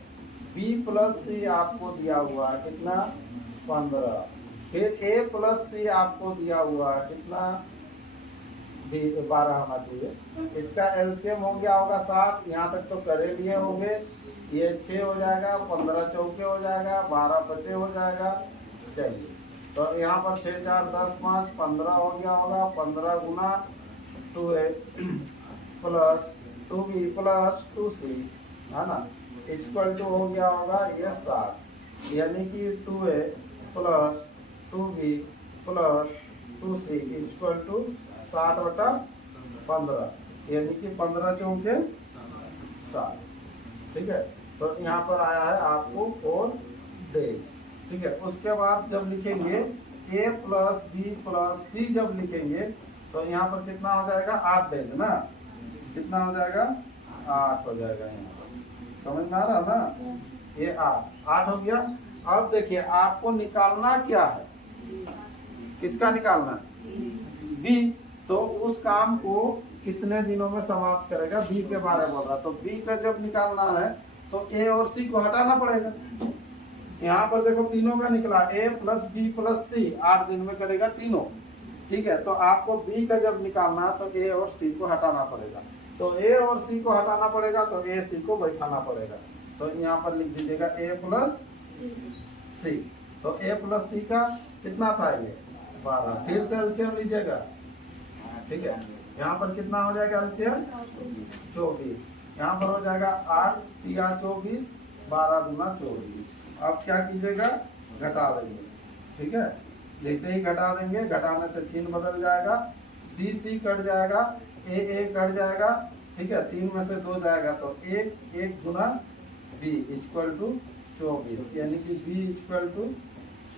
b प्लस सी आपको दिया हुआ है कितना 15, फिर a प्लस सी आपको दिया हुआ है कितना 12 होना चाहिए। इसका एलसीएम हो गया होगा 60, यहाँ तक तो करे लिए होंगे। ये 6 हो जाएगा, 15 चौके हो जाएगा, 12 बचे हो जाएगा। चलिए तो यहाँ पर 6 4 10 5 15 हो गया होगा। 15 गुना 2a plus 2b plus 2c है ना, इक्वल टू हो गया होगा ये 60, यानी कि 2a plus 2b plus 2c equal to 60/15, यानी कि 15 चौके 60, ठीक है। तो यहाँ पर आया है आपको 4 डेज, ठीक है। उसके बाद जब लिखेंगे a प्लस बी प्लस सी, जब लिखेंगे तो यहाँ पर कितना हो जाएगा 8 डेज ना, कितना हो जाएगा 8 हो जाएगा। यहाँ समझ में आ रहा ना, ये 8 हो गया। अब देखिए आपको निकालना क्या है, किसका निकालना है बी, तो उस काम को कितने दिनों में समाप्त करेगा बी के बारे में बोल रहा। तो बी का जब निकालना है तो ए और सी को हटाना पड़ेगा। यहाँ पर देखो तीनों का निकला, ए प्लस बी प्लस सी 8 दिन में करेगा तीनों, ठीक है। तो आपको बी का जब निकालना तो ए और सी को हटाना पड़ेगा, तो ए और सी को हटाना पड़ेगा तो ए सी को बैठाना पड़ेगा। तो यहाँ पर लिख दीजिएगा ए प्लस सी, तो ए प्लस सी का कितना था ये 12, फिर से एलसीएम लीजिएगा, ठीक है। यहाँ पर कितना हो जाएगा एलसीएम 24, यहाँ पर हो जाएगा 8 3 24, 12 गुना 24। अब क्या कीजिएगा घटा देंगे, ठीक है। जैसे ही घटा देंगे, घटाने से चिन्ह बदल जाएगा, सी सी कट जाएगा, ए कट जाएगा, ठीक है। 3 में से 2 जाएगा तो 1 गुना बी इक्वल टू 24, यानी कि बी इक्वल टू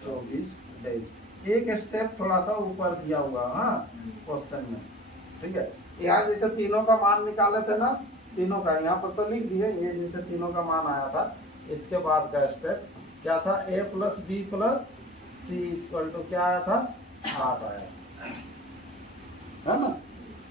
24 डेज। एक स्टेप थोड़ा सा ऊपर दिया हुआ हाँ क्वेश्चन में, ठीक है। यहाँ जैसे तीनों का मान निकाले थे ना, तीनों का यहाँ पर तो लिख दिए, ये जैसे तीनों का मान आया था, इसके बाद का स्टेप क्या था a plus B plus C equal to क्या आया था 8 आया है ना।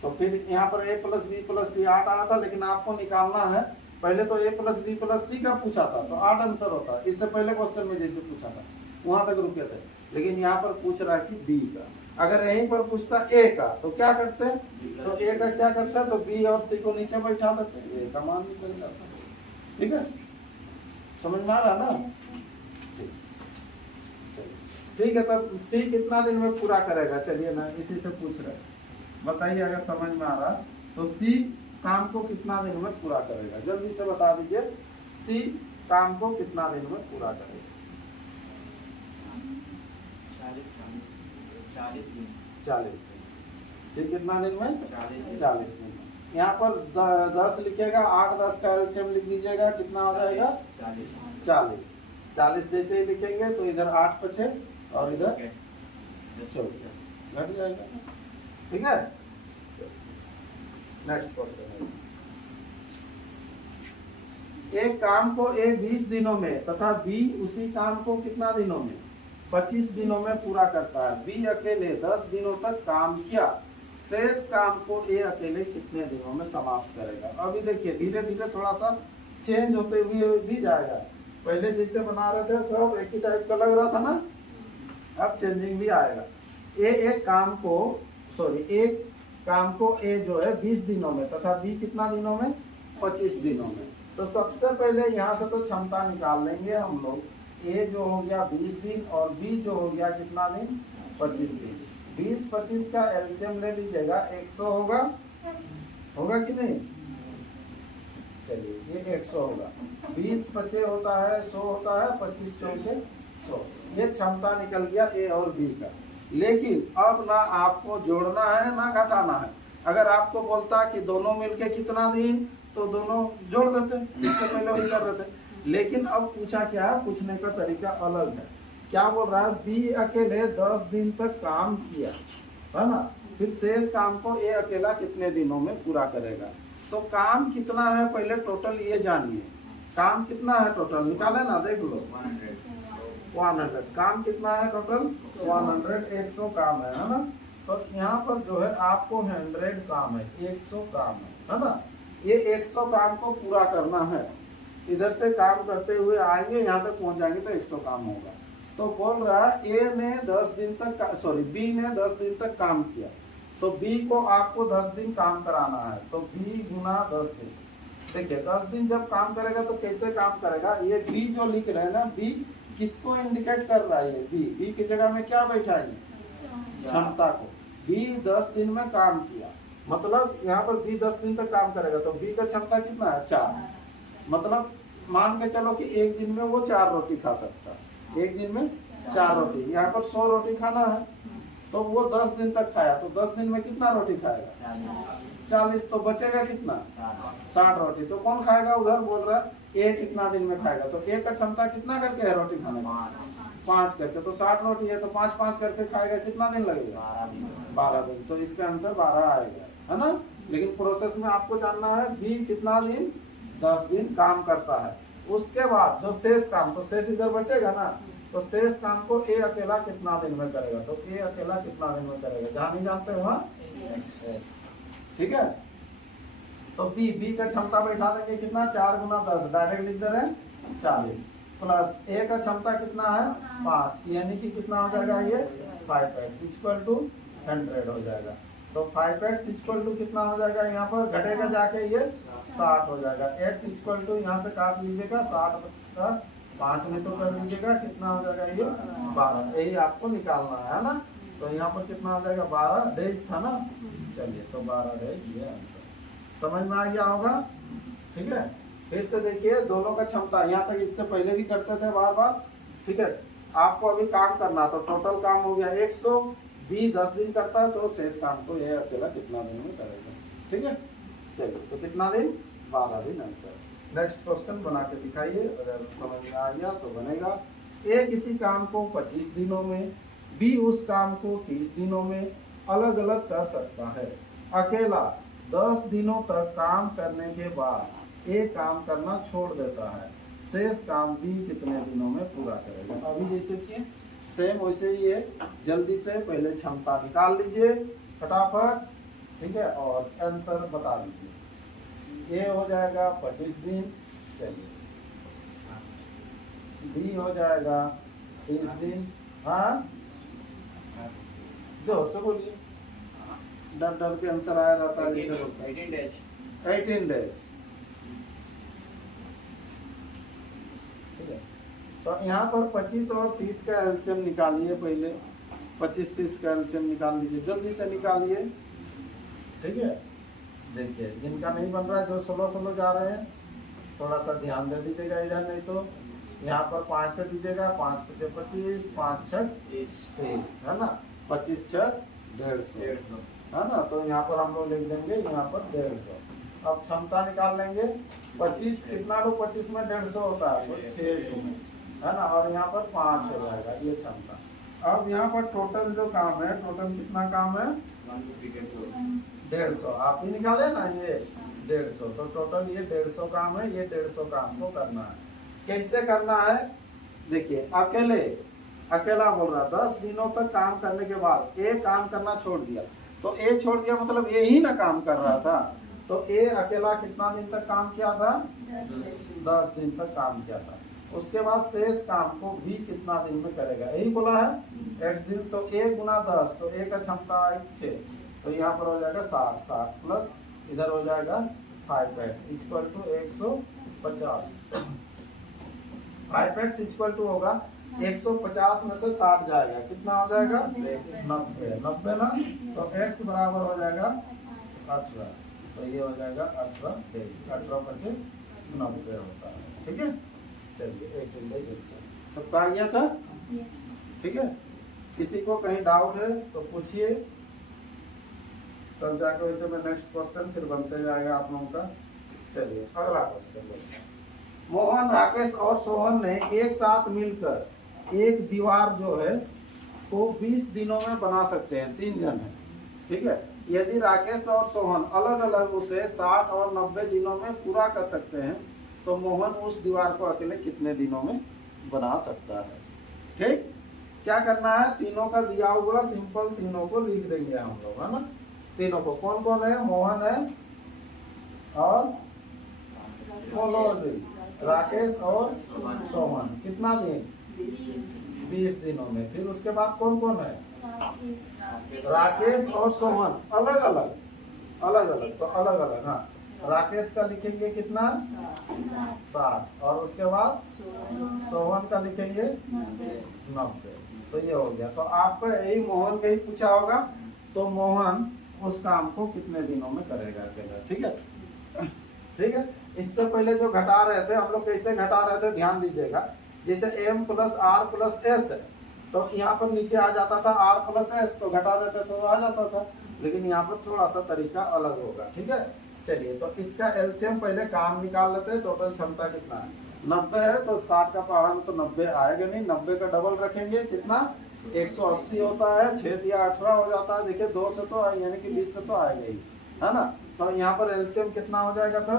तो फिर यहाँ पर a प्लस बी प्लस सी 8 आया था, लेकिन आपको निकालना है पहले तो a प्लस बी प्लस सी का पूछा था तो 8 आंसर होता। इससे पहले क्वेश्चन में जैसे पूछा था वहां तक रुके थे, लेकिन यहाँ पर पूछ रहा है कि बी का। अगर यहीं पर पूछता ए का तो क्या करते हैं, तो ए का क्या करता है तो बी और सी को नीचे बैठा देते हैं, ए का मान निकल जाता है, ठीक है। समझ में आ रहा ना, ठीक है। तब सी कितना दिन में पूरा करेगा, चलिए ना इसी से पूछ रहे, बताइए अगर समझ में आ रहा तो सी काम को कितना दिन में पूरा करेगा, जल्दी से बता दीजिए। सी काम को कितना दिन में पूरा करेगा? 40 दिन। सी कितना दिन में 40 दिन में। यहाँ पर 10 लिखेगा, 8 10 का एलसीएम लिख लीजिएगा, कितना हो जाएगा 40 जैसे ही लिखेंगे तो इधर 8 बचे और इधर 14 घट जाएगा, ठीक है। नेक्स्ट क्वेश्चन है, एक काम को ए 20 दिनों में तथा बी उसी काम को कितना दिनों में 25 दिनों में पूरा करता है। बी अकेले 10 दिनों तक काम किया, शेष काम को ए अकेले कितने दिनों में समाप्त करेगा। अभी देखिए धीरे धीरे थोड़ा सा चेंज होते हुए भी जाएगा, पहले जैसे बना रहे थे सब एक ही टाइप का लग रहा था ना, अब चेंजिंग भी आएगा। एक काम को ए जो है 20 दिनों में तथा बी कितना दिनों में 25 दिनों में। तो सबसे पहले यहाँ से तो क्षमता निकाल लेंगे हम लोग, ए जो हो गया 20 दिन और बी जो हो गया कितना दिन 25 दिन। 20-25 का एलसीएम ले लीजिएगा, 100 होगा, होगा कि नहीं? चलिए ये 100 होगा, 20-25 होता है, 100 होता है, 25-4 100। ये क्षमता निकल गया ए और बी का। लेकिन अब ना आपको जोड़ना है ना घटाना है। अगर आपको बोलता कि दोनों मिलके कितना दिन, तो दोनों जोड़ देते, इससे पहले वही कर देते। लेकिन अब पूछा क्या है, पूछने का तरीका अलग है। क्या बोल रहा है, बी अकेले 10 दिन तक काम किया है ना, फिर शेष काम को ए अकेला कितने दिनों में पूरा करेगा। तो काम कितना है पहले टोटल ये जानिए, काम कितना है टोटल निकाले ना, देख लो 100। काम कितना है टोटल 100, 100 काम है ना। तो यहाँ पर जो है आपको 100 काम है, 100 काम है ना। ये 100 काम को पूरा करना है, इधर से काम करते हुए आएंगे, यहाँ तक पहुंच जाएंगे तो 100 काम होगा। तो बोल रहा है ए ने 10 दिन तक, सॉरी बी ने 10 दिन तक काम किया, तो बी को आपको 10 दिन काम कराना है। तो बी गुना 10 दिन, देखिए 10 दिन जब काम करेगा तो कैसे काम करेगा, ये बी जो लिख रहे हैं ना, बी किसको इंडिकेट कर रहा है, बी की जगह में क्या बैठा है, क्षमता को। बी 10 दिन में काम किया, मतलब यहाँ पर बी 10 दिन तक काम करेगा, तो बी का क्षमता कितना है 4। मतलब मान के चलो कि एक दिन में वो 4 रोटी खा सकता है, एक दिन में 4 रोटी। यहाँ पर 100 रोटी खाना है, तो वो 10 दिन तक खाया, तो 10 दिन में कितना रोटी खाएगा 40, तो बचेगा कितना 60 रोटी। तो कौन खाएगा, उधर बोल रहा है ए कितना दिन में खाएगा, तो ए का क्षमता कितना करके है रोटी खाने में, 5 करके। तो 60 रोटी है तो 5-5 करके खाएगा, कितना दिन लगेगा 12 दिन। तो इसका आंसर 12 आएगा, है ना। लेकिन प्रोसेस में आपको जानना है बी कितना दिन, 10 दिन काम करता है। उसके बाद जो शेष काम, तो शेष इधर बचेगा ना, तो शेष काम को ए अकेला कितना दिन में करेगा, तो ए अकेला कितना दिन में करेगा, जहाँ नहीं जानते हो वहाँ, ठीक है। तो बी का क्षमता बैठा देंगे कितना, 4 गुना 10, डायरेक्ट लिख दे रहे हैं 40, प्लस ए का क्षमता कितना है 5, यानी कि कितना हो जाएगा ये 5x इक्वल टू 100 हो जाएगा। तो 5x इक्वल टू कितना हो जाएगा, यहाँ पर घटेगा जाके ये 60 हो जाएगा। x इक्वल टू यहाँ से काट लीजिएगा, 60 का 5 में तो कर लीजिएगा, कितना हो जाएगा ये 12, यही आपको निकालना है ना। तो यहाँ पर कितना हो जाएगा 12 डेज था ना, चलिए तो 12 डेज ये आंसर समझ में आ गया होगा, ठीक है। फिर से देखिए दोनों का क्षमता, यहाँ तक इससे पहले भी करते थे बार बार, ठीक है। आपको अभी काम करना, तो टोटल काम हो गया 100, बी 10 दिन करता है, तो शेष काम को ये अकेला कितना दिन में करेगा, ठीक है। चलिए तो कितना दिन, 12 दिन आंसर। नेक्स्ट क्वेश्चन बना के दिखाइए, अगर समझ में आ गया तो बनेगा। ए किसी काम को 25 दिनों में, बी उस काम को 30 दिनों में अलग अलग कर सकता है। अकेला 10 दिनों तक काम करने के बाद ए काम करना छोड़ देता है, शेष काम बी कितने दिनों में पूरा करेगा। अभी जैसे कि सेम वैसे ही है, जल्दी से पहले क्षमता निकाल लीजिए फटाफट, ठीक है, और आंसर बता दीजिए। ए हो जाएगा 25 दिन, चलिए बी हो जाएगा 30 दिन, हाँ जोर से बोलिए, डर डर के आंसर आया रहता है, जैसे 18 डेज, ठीक है। तो यहाँ पर 25 और 30 का एलसीएम निकालिए पहले, 25-30 का एलसीएम निकाल लीजिए, जल्दी से निकालिए, ठीक है। देखिए जिनका नहीं बन रहा है, जो 16 जा रहे हैं, थोड़ा सा ध्यान दे दीजिएगा इधर, नहीं तो यहाँ पर 5 से दीजिएगा, 5×5 = 25, 5×6 = 30, है ना, 25×6 = 150, है ना। तो यहाँ पर हम लोग लिख देंगे यहाँ पर 150। अब क्षमता निकाल लेंगे, 25 कितना लो, 25 में 150 होता है, तो 6 है ना, और यहाँ पर 5 हो जाएगा ये क्षमता। अब यहाँ पर टोटल जो काम है, टोटल कितना काम है 150, आप ही निकाले ना ये 150, तो टोटल ये 150 काम है, ये 150 काम को करना है। कैसे करना है, देखिए अकेला बोल रहा 10 दिनों तक काम करने के बाद ए काम करना छोड़ दिया, तो ए छोड़ दिया मतलब ए ही ना काम कर रहा था, तो ए अकेला कितना दिन तक काम किया था 10 दिन तक काम किया था। उसके बाद शेष काम को बी कितना दिन में करेगा, यही बोला है x दिन, तो a गुना 10, तो a का क्षमता है 6, तो यहाँ पर हो जाएगा 60 प्लस इधर हो जाएगा 5x equal to 150, 5x equal to होगा 150 में से 60 जाएगा, कितना हो जाएगा 90। 90 ना, तो x बराबर हो जाएगा 18, तो ये हो जाएगा 18 18 × 90 होता है। ठीक है, चलिए 18/6 सबका आ गया था। ठीक है, किसी को कहीं डाउट है तो पूछिए, तब जाकर वैसे में नेक्स्ट क्वेश्चन फिर बनते जाएगा आप लोगों का। चलिए अगला क्वेश्चन बोलते हैं। मोहन, राकेश और सोहन ने एक साथ मिलकर एक दीवार जो है को 20 दिनों में बना सकते हैं, 3 जन है। ठीक है, यदि राकेश और सोहन अलग अलग उसे 60 और 90 दिनों में पूरा कर सकते हैं, तो मोहन उस दीवार को अकेले कितने दिनों में बना सकता है। ठीक, क्या करना है, तीनों का दिया हुआ सिंपल तीनों को लिख देंगे हम लोग, है ना। तीनों को कौन कौन है, मोहन है और राकेश और सोहन, कितना दिन 20 दिनों में। फिर उसके बाद कौन कौन है, राकेश और सोहन अलग अलग तो अलग अलग। हाँ, राकेश का लिखेंगे कितना 60 और उसके बाद सोहन का लिखेंगे 90, तो ये हो गया। तो आपको यही मोहन का ही पूछा होगा, तो मोहन उस काम को कितने दिनों में करेगा अकेला। ठीक है, ठीक है। इससे पहले जो घटा रहे थे हम लोग, कैसे घटा रहे थे ध्यान दीजिएगा। जैसे m + r + s है, तो यहाँ पर नीचे आ जाता था r + s, तो घटा देते तो आ जाता था, लेकिन यहाँ पर थोड़ा सा तरीका अलग होगा। ठीक है, चलिए तो इसका एलसीएम पहले काम निकाल लेते हैं। टोटल क्षमता कितना है, 90 है, तो 60 का पहाड़ा में तो 90 आएगा नहीं, 90 का डबल रखेंगे, कितना 180 होता है, 6 दिया 18 हो जाता है। देखिए 2 से तो यानी कि 20 से तो आएगा ही, है ना। तो यहाँ पर एलसीएम कितना हो जाएगा, तो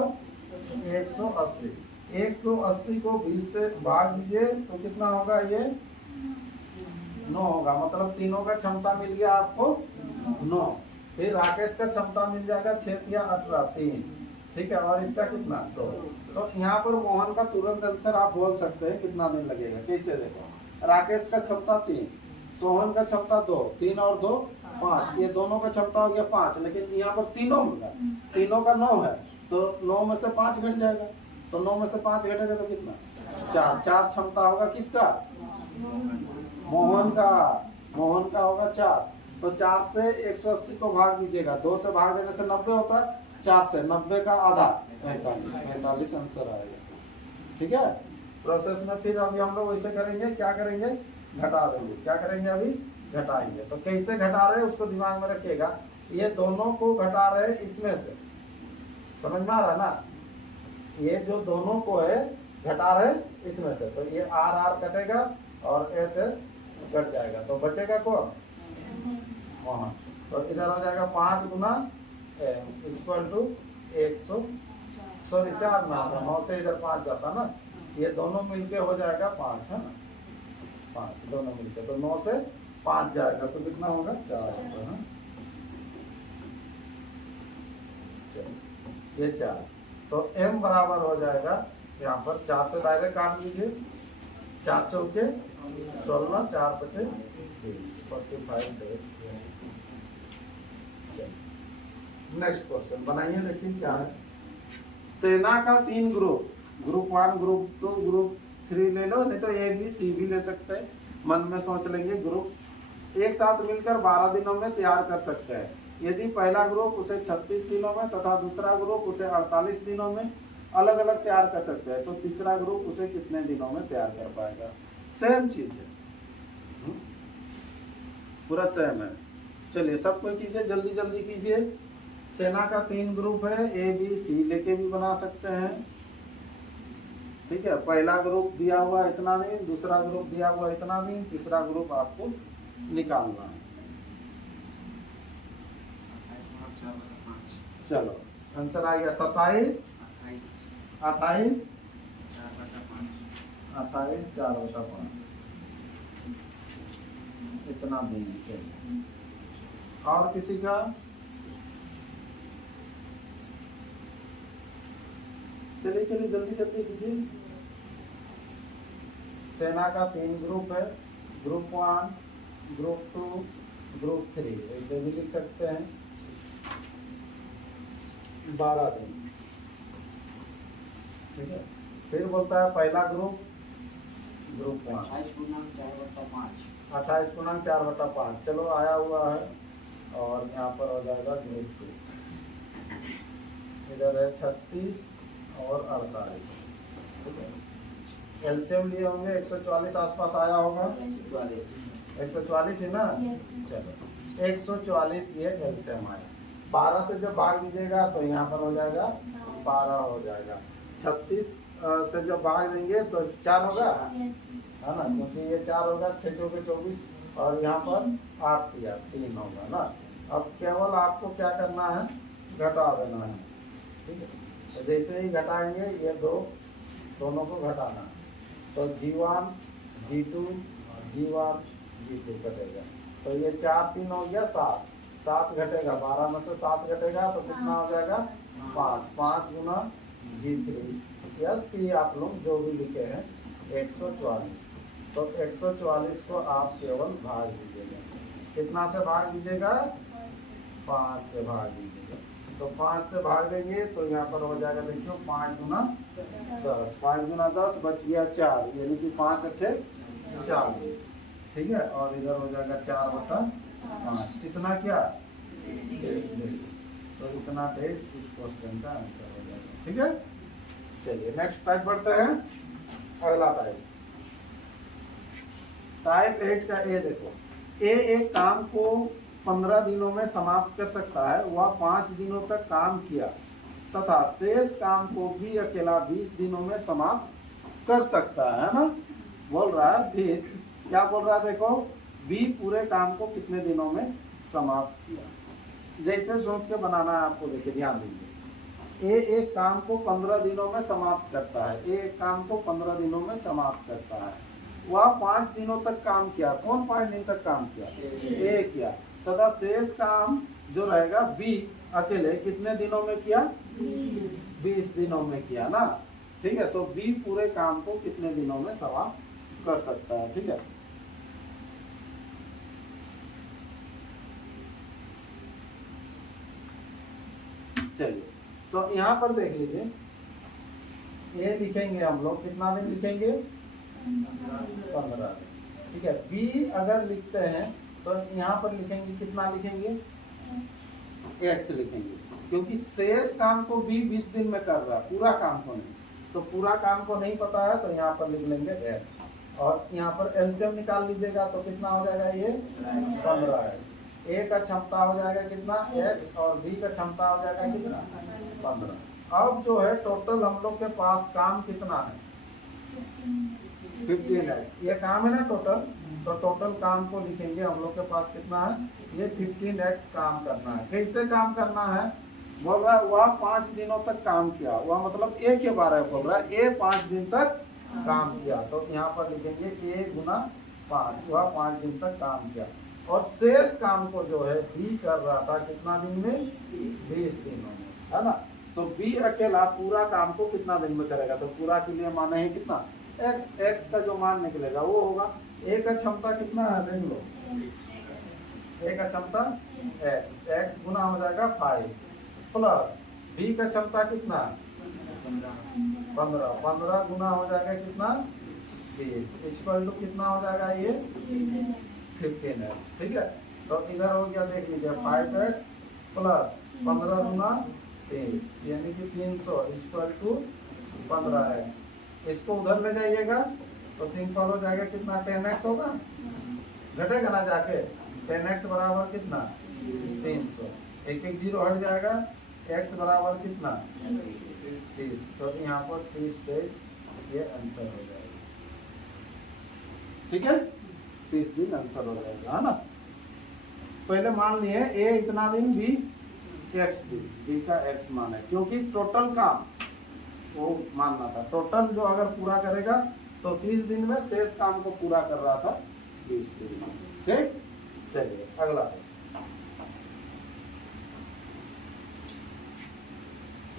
180। 180 को 20 से भाग दीजिए तो कितना होगा, ये 9 होगा। मतलब तीनों का क्षमता मिल गया आपको 9। फिर राकेश का क्षमता मिल जाएगा 6 या 18 3। ठीक है, और इसका कितना 2। तो यहाँ पर मोहन का तुरंत आंसर आप बोल सकते हैं कितना दिन लगेगा। कैसे देखो, राकेश का क्षमता 3, सोहन का क्षमता 2, 3 और 2 5, ये दोनों का क्षमता हो गया 5। लेकिन यहाँ पर तीनों का 9 है, तो 9 में से 5 घट जाएगा, तो 9 में से 5 घटेगा तो कितना 4 क्षमता होगा किसका, मोहन का होगा 4। तो 4 से 180 को भाग दीजिएगा, 2 से भाग देने से 90 होता है, 4 से 90 का आधा 45 आंसर आएगा। ठीक है, प्रोसेस में फिर अभी हम लोग वैसे करेंगे, क्या करेंगे, घटा देंगे। क्या करेंगे, अभी घटाएंगे। तो कैसे घटा रहे हैं उसको दिमाग में रखिएगा। ये दोनों को घटा रहे इसमें से, समझ में आ रहा ना, ये जो दोनों को है घटा रहे इसमें से, तो ये r कटेगा और s कट जाएगा, तो बचेगा कौन, वहाँ। तो इधर हो जाएगा 5 गुना m = 100, सॉरी 4 ना, 9 से इधर 5 जाता ना, ये दोनों मिलके हो जाएगा 5, है ना, 5 दोनों मिलके, तो 9 से 5 जाएगा, तो कितना होगा 4, है ना। ये 4, तो m बराबर हो जाएगा यहाँ पर 4 से डायरेक्ट काट लीजिए, 4 चौके 16, 4 बचे 45। नेक्स्ट क्वेश्चन बनाइए, देखिए क्या है। सेना का 3 ग्रुप, ग्रुप 1, ग्रुप 2, ग्रुप 3 ले लो, नहीं तो ए बी सी भी ले सकते हैं। मन में सोच लेंगे, ग्रुप एक साथ मिलकर 12 दिनों में तैयार कर सकते हैं। यदि पहला ग्रुप उसे 36 दिनों में तथा दूसरा ग्रुप उसे 48 दिनों में अलग अलग तैयार कर सकते हैं, तो तीसरा ग्रुप उसे कितने दिनों में तैयार कर पाएगा। सेम चीज है, पूरा सेम है। चलिए सब कोई कीजिए, जल्दी जल्दी कीजिए। सेना का 3 ग्रुप है, ए बी सी लेके भी बना सकते हैं। ठीक है, पहला ग्रुप दिया हुआ इतना दिन, दूसरा ग्रुप दिया हुआ इतना दिन, तीसरा ग्रुप आपको निकालना है। चलो आंसर आ गया 27, 28, 4/5 इतना दिन। और किसी का, चलिए जल्दी जल्दी कीजिए। सेना का 3 ग्रुप है, ग्रुप 1, ग्रुप 2, ग्रुप 3, ऐसे भी लिख सकते हैं। 12 दिन। ठीक है, फिर बोलता है पहला ग्रुप ग्रुप 1 28/4/5। 28/4/5 चलो आया हुआ है। और यहाँ पर हो जाएगा ग्रुप 2, इधर है 36 और 48। ठीक है, एलसीएम लिए होंगे 144 आसपास आया होगा। 144 है ना। चलो 144 ये एलसीएम आया। 12 से जब भाग दीजिएगा तो यहाँ पर हो जाएगा 12 हो जाएगा। 36 से जब भाग देंगे तो 4 होगा, है ना, क्योंकि ये 4 होगा, 6 चौके 24 और यहाँ पर 8 किया 3 होगा ना। अब केवल आपको क्या करना है, घटा देना है। ठीक है, तो जैसे ही घटाएंगे ये दोनों को घटाना है। तो G1 G2 G1 G2 कटेगा। तो ये 4 3 हो गया 7, 7 घटेगा, 12 में से 7 घटेगा तो कितना हो जाएगा 5, 5 गुना G3 या C आप लोग जो भी लिखे हैं 144। तो 144 को आप केवल भाग दीजिएगा। कितना से भाग दीजिएगा, 5 से भाग दीजिएगा। तो 5 से भाग देंगे तो यहाँ पर हो जाएगा, देखियो 5 गुना 10, 5 गुना 10 बच गया 4, यानी कि 5 अट्ठे 40। ठीक है, और इधर हो जाएगा 4/5, कितना क्या 23। तो इतना डेज इस क्वेश्चन का आंसर हो जाएगा। ठीक है, चलिए नेक्स्ट टाइप बढ़ते हैं। अगला टाइप 8 का ए देखो। ए एक काम को 15 दिनों में समाप्त कर सकता है, वह 5 दिनों तक काम किया तथा शेष काम को भी अकेला 20 दिनों में समाप्त कर सकता है ना। बोल रहा है फिर क्या बोल रहा है, देखो बी पूरे काम को कितने दिनों में समाप्त किया। जैसे सोच के बनाना है आपको, देखिए ध्यान दीजिए। ए एक काम को 15 दिनों में समाप्त करता है, ए एक काम को 15 दिनों में समाप्त करता है, वह 5 दिनों तक काम किया। कौन 5 दिन तक काम किया, ए किया, तथा शेष काम जो रहेगा बी अकेले कितने दिनों में किया, 20 दिनों में किया ना। ठीक है, तो बी पूरे काम को कितने दिनों में समाप्त कर सकता है। ठीक है, चलिए तो यहाँ पर देख लीजिए, ये लिखेंगे हम लोग कितना दिन लिखेंगे, 15 दिन। ठीक है, बी अगर लिखते हैं तो यहाँ पर लिखेंगे कितना लिखेंगे, एक्स लिखेंगे, क्योंकि शेष काम को बी 20 दिन में कर रहा है, पूरा काम को नहीं। तो पूरा काम को नहीं पता है तो यहाँ पर लिख लेंगे एक्स। और यहाँ पर एलसीएम निकाल लीजिएगा तो कितना हो जाएगा, ये 15 है। ए का क्षमता हो जाएगा कितना, एक्स, और बी का क्षमता हो जाएगा कितना, 15। अब जो है टोटल हम लोग के पास काम कितना है, 15x। ये काम है ना टोटल, तो टोटल काम को लिखेंगे हम लोग के पास कितना है, ये 15x काम करना है। कैसे काम करना है, बोल रहा है वह 5 दिनों तक काम किया, वह मतलब ए के बारे में बोल रहा है, ए 5 दिन तक काम किया। तो यहाँ पर लिखेंगे a गुना 5, वह 5 दिन तक काम किया। और शेष काम को जो है बी कर रहा था कितना दिन में, 20 दिनों में, है ना। तो बी अकेला पूरा काम को कितना दिन में करेगा, तो पूरा के लिए माने है कितना, एक्स। एक्स का जो मान निकलेगा वो होगा, ए का क्षमता कितना है देख लो, ए का क्षमता एक्स, एक्स गुना हो जाएगा 5 प्लस बी का क्षमता कितना 15, 15 गुना हो जाएगा कितना 20, इक्वल टू कितना हो जाएगा ये 15x। ठीक है, तो इधर हो गया देख लीजिए 5x प्लस 15 गुना 23, यानी कि 300 इक्वल टू 15x। इसको उधर ले जाइएगा तो सिंपल हो जाएगा कितना, 10x होगा, घटेगा ना जाके, 10x बराबर कितना 300, एक एक जीरो हट जाएगा, x बराबर कितना 30। तो यहाँ पर 30 डेज ये आंसर हो जाएगा। ठीक है, 30 दिन आंसर हो जाएगा, है ना। पहले मान लिए ए इतना दिन, बी x दिन, बी का x मान है, क्योंकि टोटल काम वो मानना था। टोटल जो अगर पूरा करेगा तो 30 दिन में, शेष काम को पूरा कर रहा था 20 दिन में। ठीक, चलिए अगला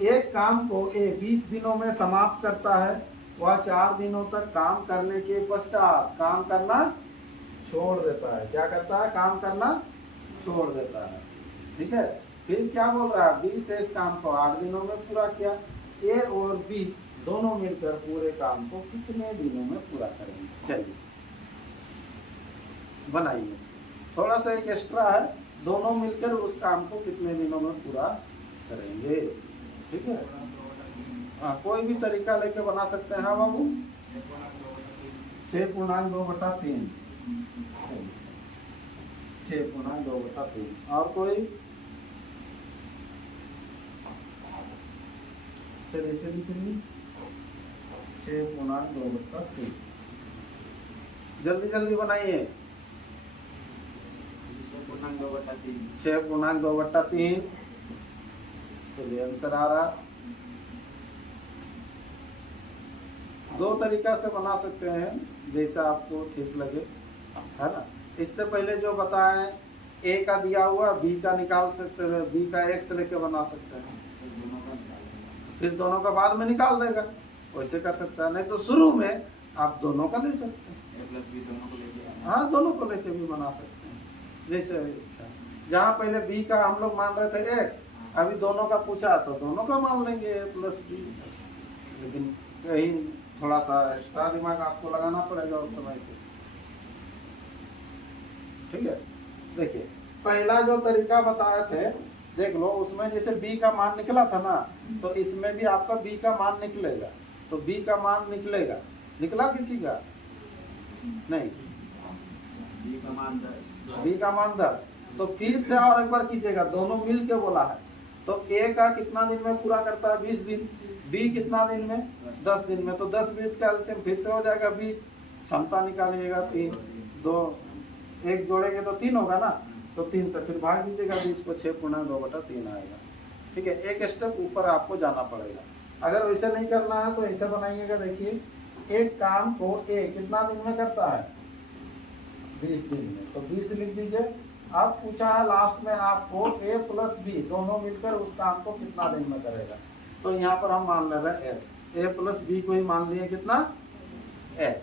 एक काम को ए 20 दिनों में समाप्त करता है, वह 4 दिनों तक काम करने के पश्चात काम करना छोड़ देता है। क्या करता है, काम करना छोड़ देता है। ठीक है, फिर क्या बोल रहा है, बी शेष काम को 8 दिनों में पूरा किया। ए और बी दोनों मिलकर पूरे काम को कितने दिनों में पूरा करेंगे। चलिए बनाइए इसको, थोड़ा सा एक एक्स्ट्रा है, दोनों मिलकर उस काम को कितने दिनों में पूरा करेंगे। ठीक है, हाँ कोई भी तरीका लेके बना सकते हैं। हाँ बाबू 6.2/3, 6.2/3। और कोई? चलिए 6.2/3। जल्दी जल्दी बनाइए। 6.2/3। चलिए आंसर आ रहा। दो तरीका से बना सकते हैं, जैसा आपको ठीक लगे, है ना। इससे पहले जो बताएं ए का दिया हुआ बी का निकाल सकते हैं, बी का एक्स लेके बना सकते हैं, फिर दोनों का बाद में निकाल देगा, वैसे कर सकता है। नहीं तो शुरू में आप दोनों का ले सकते हैं। हाँ दोनों को लेके भी बना सकते हैं, जैसे अच्छा। जहाँ पहले बी का हम लोग मान रहे थे एक्स, अभी दोनों का पूछा तो दोनों का मान लेंगे ए प्लस बी। लेकिन कहीं थोड़ा सा एक्स्ट्रा दिमाग आपको लगाना पड़ेगा उस समय पे। ठीक है, देखिए पहला जो तरीका बताए थे देख लो, उसमें जैसे b का मान निकला था ना, तो इसमें भी आपका b का मान निकलेगा। तो b का मान निकलेगा, निकला किसी का? नहीं, b का मान 10। तो फिर से और एक बार कीजिएगा, दोनों मिल के बोला है। तो a का कितना दिन में पूरा करता है? 20 दिन। b कितना दिन में? 10 दिन में। तो 10-20 का एलसीएम फिर से हो जाएगा 20। क्षमता निकालिएगा 3, 2 1 जोड़ेंगे तो 3 होगा ना, तो 3 से फिर भाग दीजिएगा 20 को, 6.2/3 आएगा। ठीक है, एक स्टेप ऊपर आपको जाना पड़ेगा। अगर वैसे नहीं करना है तो ऐसे बनाइएगा। देखिए एक काम को ए कितना दिन में करता है? 20 दिन में। तो 20 लिख दीजिए। अब पूछा है लास्ट में आपको a प्लस बी दोनों मिलकर उस काम को कितना दिन में करेगा। तो यहाँ पर हम मान ले रहे हैं x, a प्लस बी को ही मान लिए कितना? x।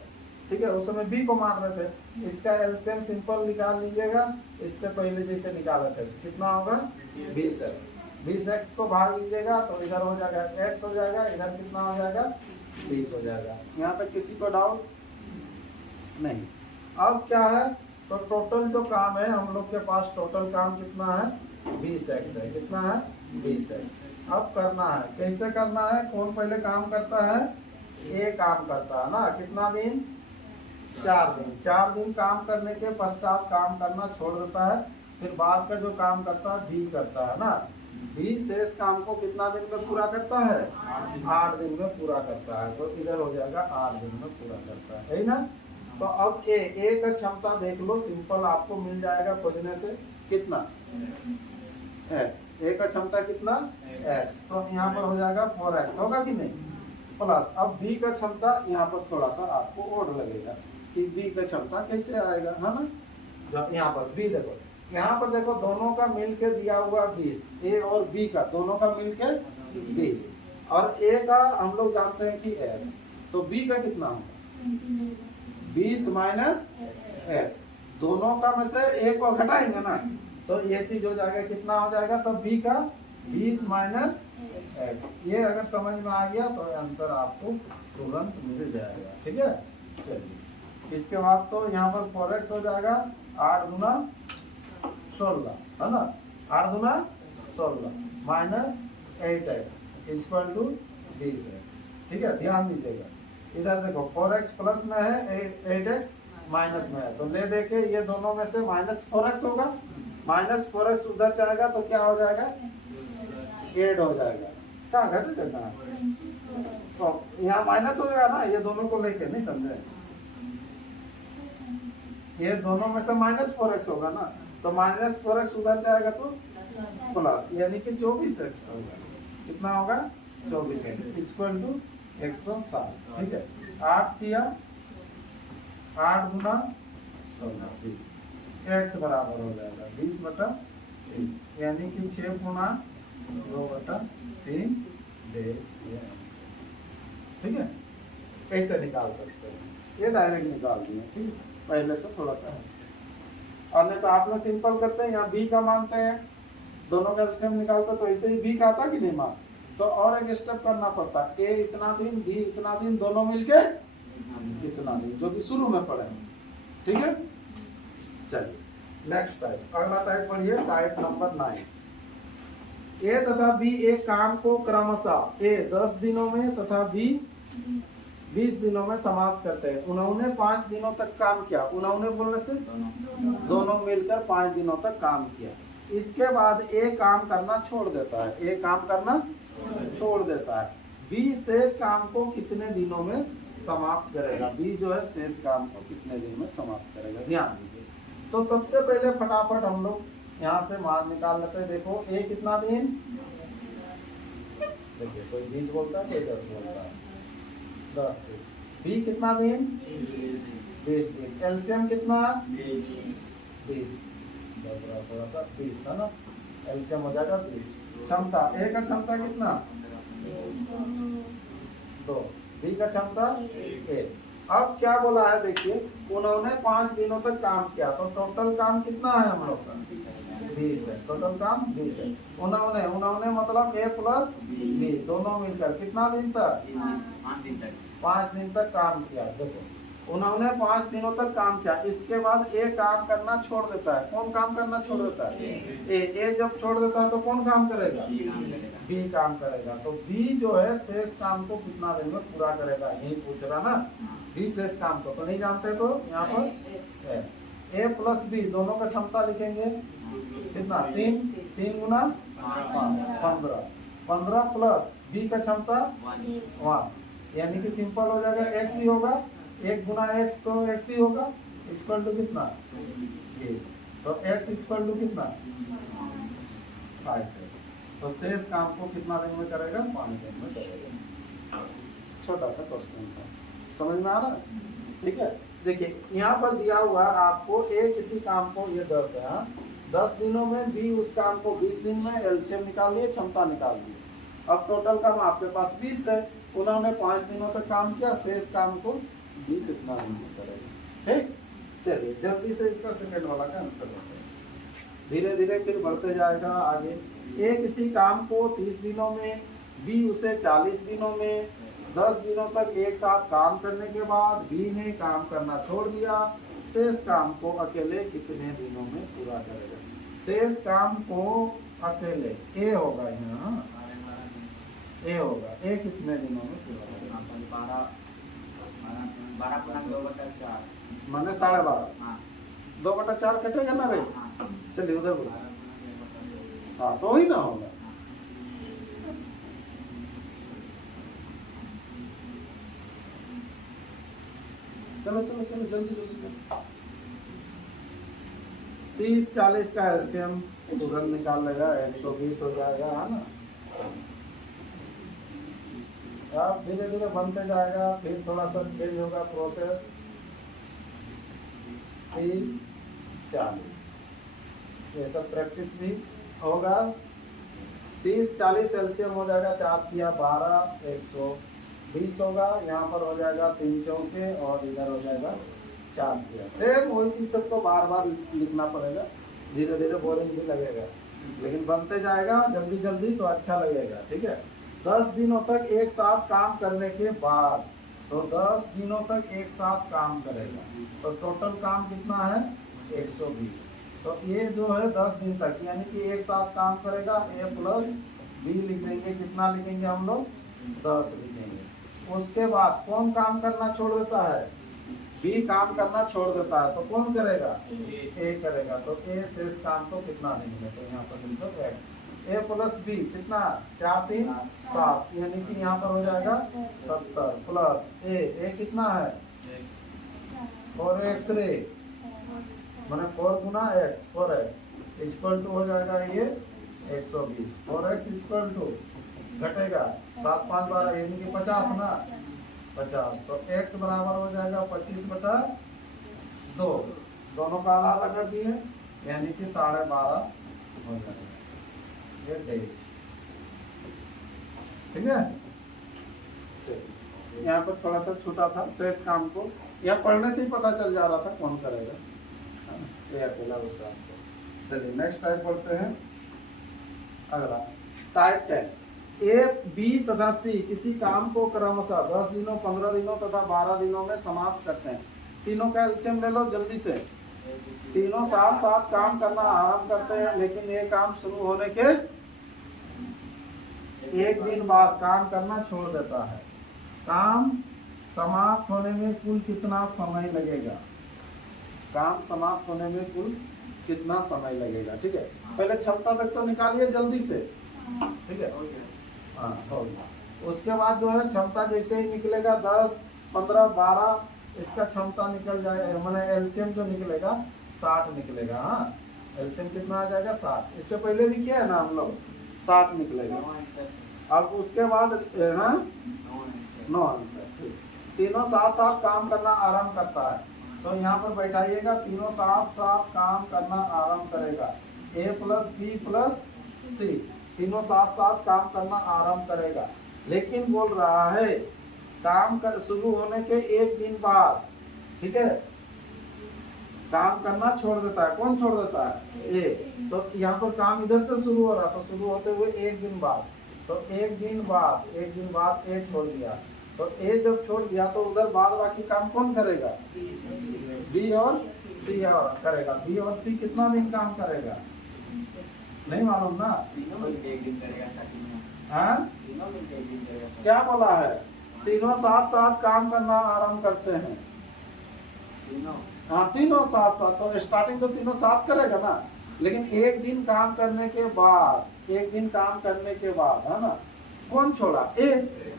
ठीक है, उस समय b को मान रहे थे। इसका एलसीएम सिंपल निकाल लीजिएगा, इससे पहले जैसे निकाले थे। कितना होगा? 20x। 20x को भाग लीजिएगा तो इधर हो जाएगा x हो जाएगा, इधर कितना हो जाएगा? 20 हो जाएगा। यहाँ तक किसी को डाउट नहीं? अब क्या है, तो टोटल जो काम है हम लोग के पास, टोटल काम कितना है? 20x है। कितना है? 20x। अब करना है, कैसे करना है? कौन पहले काम करता है? ए काम करता है ना। कितना दिन? 4 दिन। 4 दिन काम करने के पश्चात काम करना छोड़ देता है, फिर बाद का जो काम करता है बी करता है ना। बी शेष काम को कितना दिन में पूरा करता है? 8 दिन में पूरा करता है। तो इधर हो जाएगा 8 दिन में पूरा करता है ना। तो अब ए का क्षमता देख लो, सिंपल आपको मिल जाएगा खोजने से। कितना? x। ए का क्षमता कितना? x। तो यहाँ पर हो जाएगा 4x, होगा कि नहीं? प्लस अब b का क्षमता, यहाँ पर थोड़ा सा आपको और लगेगा कि b का क्षमता कैसे आएगा, है ना। जो यहाँ पर b देखो, यहाँ पर देखो दोनों का मिल के दिया हुआ 20, a और b का दोनों का मिल के 20, और a का हम लोग जानते हैं कि x। तो b का कितना होगा? 20 माइनस x। दोनों का में से a को घटाएंगे ना, तो ये चीज हो जाएगा। कितना हो जाएगा? तो b का 20 माइनस x। ये अगर समझ में आ गया तो आंसर आपको तुरंत मिल जाएगा। ठीक है, चलिए इसके बाद तो यहाँ पर 4x हो जाएगा। 8 गुना 16 है ना, 8 गुना 16 minus 8x equal to 20x। ठीक है, ध्यान दीजिएगा। इधर देखो 4x प्लस में है, 8x माइनस में है, तो ले देके ये दोनों में से माइनस 4x होगा। माइनस 4x उधर जाएगा तो क्या हो जाएगा? 8 हो जाएगा। कहाँ घटेगा? कहाँ? तो यहाँ माइनस हो जाएगा ना, ये दोनों को लेके, नहीं समझे? ये दोनों में से माइनस 4x होगा ना, तो माइनस 4x उधर जाएगा तो प्लस, यानी कि 24x होगा। कितना होगा? 24x equal to 160। ठीक है, 8 किया 8 गुना 16, x बराबर हो जाएगा 20/3, यानी कि 6.2/3 डेश। ठीक है, कैसे निकाल सकते हैं? ये डायरेक्ट निकाल दिए। ठीक है, पहले से थोड़ा सा है, और नहीं तो आप लोग सिंपल करते हैं, यहाँ b का मानते हैं x, दोनों का एलसीएम निकालते तो ऐसे ही b का आता कि नहीं मान? तो और एक स्टेप करना पड़ता है, ए इतना दिन बी इतना दिन दोनों मिलके कितना दिन, जो कि शुरू में पढ़े। ठीक है, चलिए नेक्स्ट टाइप, अगला टाइप पढ़िए, टाइप नंबर 9। ए तथा बी एक काम को क्रमशः ए 10 दिनों में तथा बी 20 दिनों में समाप्त करते हैं। उन्होंने 5 दिनों तक काम किया, उन्होंने बोलने से दोनों मिलकर 5 दिनों तक काम किया। इसके बाद ए काम करना छोड़ देता है, ए काम करना छोड़ देता है। बी शेष काम को कितने दिनों में समाप्त करेगा, बी जो है शेष काम को कितने दिनों में समाप्त करेगा, ध्यान दीजिए। तो सबसे पहले फटाफट हम लोग यहाँ से मान निकाल लेते हैं। देखो ए कितना दिन, देखिए कोई 20 बोलता है, कोई 10 बोलता है, 10 दिन। बी कितना दिन, 20 दिन। एलसीएम कितना, 20, थोड़ा सा 20 है ना, एलसीएम हो जाएगा 20। क्षमता, ए का क्षमता कितना, 2, बी का क्षमता 1। अब क्या बोला है देखिए, उन्होंने 5 दिनों तक काम किया, तो टोटल काम कितना है हम लोग का, 20 है। टोटल काम 20 है। उन्होंने मतलब ए प्लस बी दोनों मिलकर कितना दिन तक, 5 दिन तक काम किया। देखो उन्होंने 5 दिनों तक काम किया, इसके बाद ए काम करना छोड़ देता है। कौन काम करना छोड़ देता है, ए जब छोड़ देता है तो कौन काम करेगा, बी काम करेगा। तो बी जो है शेष काम को कितना दिन में पूरा करेगा, यही पूछ रहा ना, बी शेष काम को तो नहीं जानते, तो यहाँ पर ए प्लस बी दोनों का क्षमता लिखेंगे कितना, 3 गुना 15, 15 प्लस बी का क्षमता 1, यानी कि सिंपल हो जाएगा, एक्स ही होगा, 1 गुना एक्स तो एक्स ही होगा, इक्वल टू कितना 20, तो एक्स इक्वल टू कितना 5 है। तो शेष काम को कितना दिन में करेगा, 5 दिन में करेगा। छोटा सा क्वेश्चन था, समझ में आ रहा है, ठीक है। देखिए यहाँ पर दिया हुआ आपको ए किसी काम को, ये 10 है, 10 दिनों में बी उस काम को 20 दिन में, एलसीएम निकाल लिए, क्षमता निकाल ली। अब टोटल काम आपके पास 20 है, उन्होंने 5 दिनों तक काम किया, शेष काम को बी कितना दिन में करेगा। ठीक, चलिए जल्दी से इसका सेकंड वाला का आंसर करते हैं, धीरे धीरे फिर बढ़ते जाएगा आगे। ए किसी काम को 30 दिनों में, बी उसे 40 दिनों में, 10 दिनों तक एक साथ काम करने के बाद बी ने काम करना छोड़ दिया, शेष काम को अकेले कितने दिनों में पूरा करेगा। शेष काम को अकेले ए होगा, यहाँ ए होगा, ए कितने दिनों में पूरा करेगा, 12/4 माने 12.5, 2/4 कटेगा ना रे, चलिए उधर बोलो, हाँ तो ही ना होगा। चलो चलो चलो जल्दी जल्दी, 30-40 का एलसीएम तुरंत निकाल लेगा, 120 हो जाएगा, है ना। अब धीरे धीरे बनते जाएगा, फिर थोड़ा सा चेंज होगा प्रोसेस। 30-40 ये सब प्रैक्टिस भी होगा। 30-40 एलसीएम हो जाएगा, 4 किया 12, 120 होगा। यहाँ पर हो जाएगा 3 चौके और इधर हो जाएगा 4 किया। सेम वही चीज सबको बार बार लिखना पड़ेगा, धीरे धीरे बोरिंग भी लगेगा, लेकिन बनते जाएगा जल्दी जल्दी तो अच्छा लगेगा, ठीक है। 10 दिनों तक एक साथ काम करने के बाद, तो 10 दिनों तक एक साथ काम करेगा, तो टोटल काम कितना है 120। तो ये जो है 10 दिन तक, यानी कि एक साथ काम करेगा, ए प्लस बी लिख देंगे, कितना लिखेंगे हम लोग 10 लिखेंगे। उसके बाद कौन काम करना छोड़ देता है, बी काम करना छोड़ देता है, तो कौन करेगा ए करेगा। तो ए शेष काम को कितना देंगे, तो यहाँ पर लिख दो एक्स, ए प्लस बी कितना 4 3 7, यानी कि यहाँ पर हो जाएगा 70 प्लस ए कितना है 4x रे, मैंने 4 गुना एक्स 4x इक्वल टू हो जाएगा ये 120, 4x इक्वल टू घटेगा 7 5 12 यानी कि 50 ना 50, तो x बराबर हो जाएगा 25/2, दोनों का आधा कर दिए, यानी कि 12.5 हो जाएगा ये डेज, ठीक है। यहाँ पर थोड़ा सा छोटा था, शेष काम को यहाँ पढ़ने से ही पता चल जा रहा था कौन करेगा, ये अकेला उसका। चलिए नेक्स्ट टाइप पढ़ते हैं, अगला टाइप 10। ए बी तथा सी किसी काम को क्रमशः 10 दिनों 15 दिनों तथा 12 दिनों में समाप्त करते हैं। तीनों का एलसीएम ले लो जल्दी से। तीनों साथ साथ काम करना आरंभ करते हैं, लेकिन ये काम शुरू होने के एक दिन बाद काम करना छोड़ देता है। काम समाप्त होने में कुल कितना समय लगेगा? काम समाप्त होने में कुल कितना समय लगेगा? ठीक है, पहले क्षमता तक तो निकालिए जल्दी से। ठीक है, हाँ हो गया। उसके बाद जो है क्षमता जैसे ही निकलेगा 10 15 12 इसका क्षमता निकल जाएगा, मैंने एलसीएम जो निकलेगा 60 निकलेगा। हाँ, एलसीएम कितना आ जाएगा? 60। इससे पहले भी किया है ना हम लोग, 60 निकलेगा। अब उसके बाद हाँ 9 आंसर। ठीक, तीनों साथ साथ काम करना आरंभ करता है, तो यहाँ पर बैठाइएगा। तीनों साथ साथ काम करना आरंभ करेगा। ए प्लस बी प्लस सी तीनों साथ साथ काम करना आरंभ करेगा, लेकिन बोल रहा है काम कर शुरू होने के एक दिन बाद। ठीक है, काम करना छोड़ देता है। कौन छोड़ देता है? ए। तो यहाँ पर काम इधर से शुरू हो रहा, तो शुरू होते हुए एक दिन बाद, तो एक दिन बाद ए छोड़ दिया, तो ए जब छोड़ दिया तो उधर बाद बाकी काम कौन करेगा? बी और सी करेगा। बी और सी कितना दिन काम करेगा? नहीं मालूम ना। तीनों मिलके एक दिन करेगा स्टार्टिंग में। हाँ, तीनों मिलके एक दिन करेगा। क्या बोला है? तीनों साथ साथ काम करना आरंभ करते हैं। तीनों, हाँ, तीनों साथ साथ, तो स्टार्टिंग तो तीनों साथ करेगा ना, लेकिन एक दिन काम करने के बाद, एक दिन काम करने के बाद, है ना, कौन छोड़ा? ए।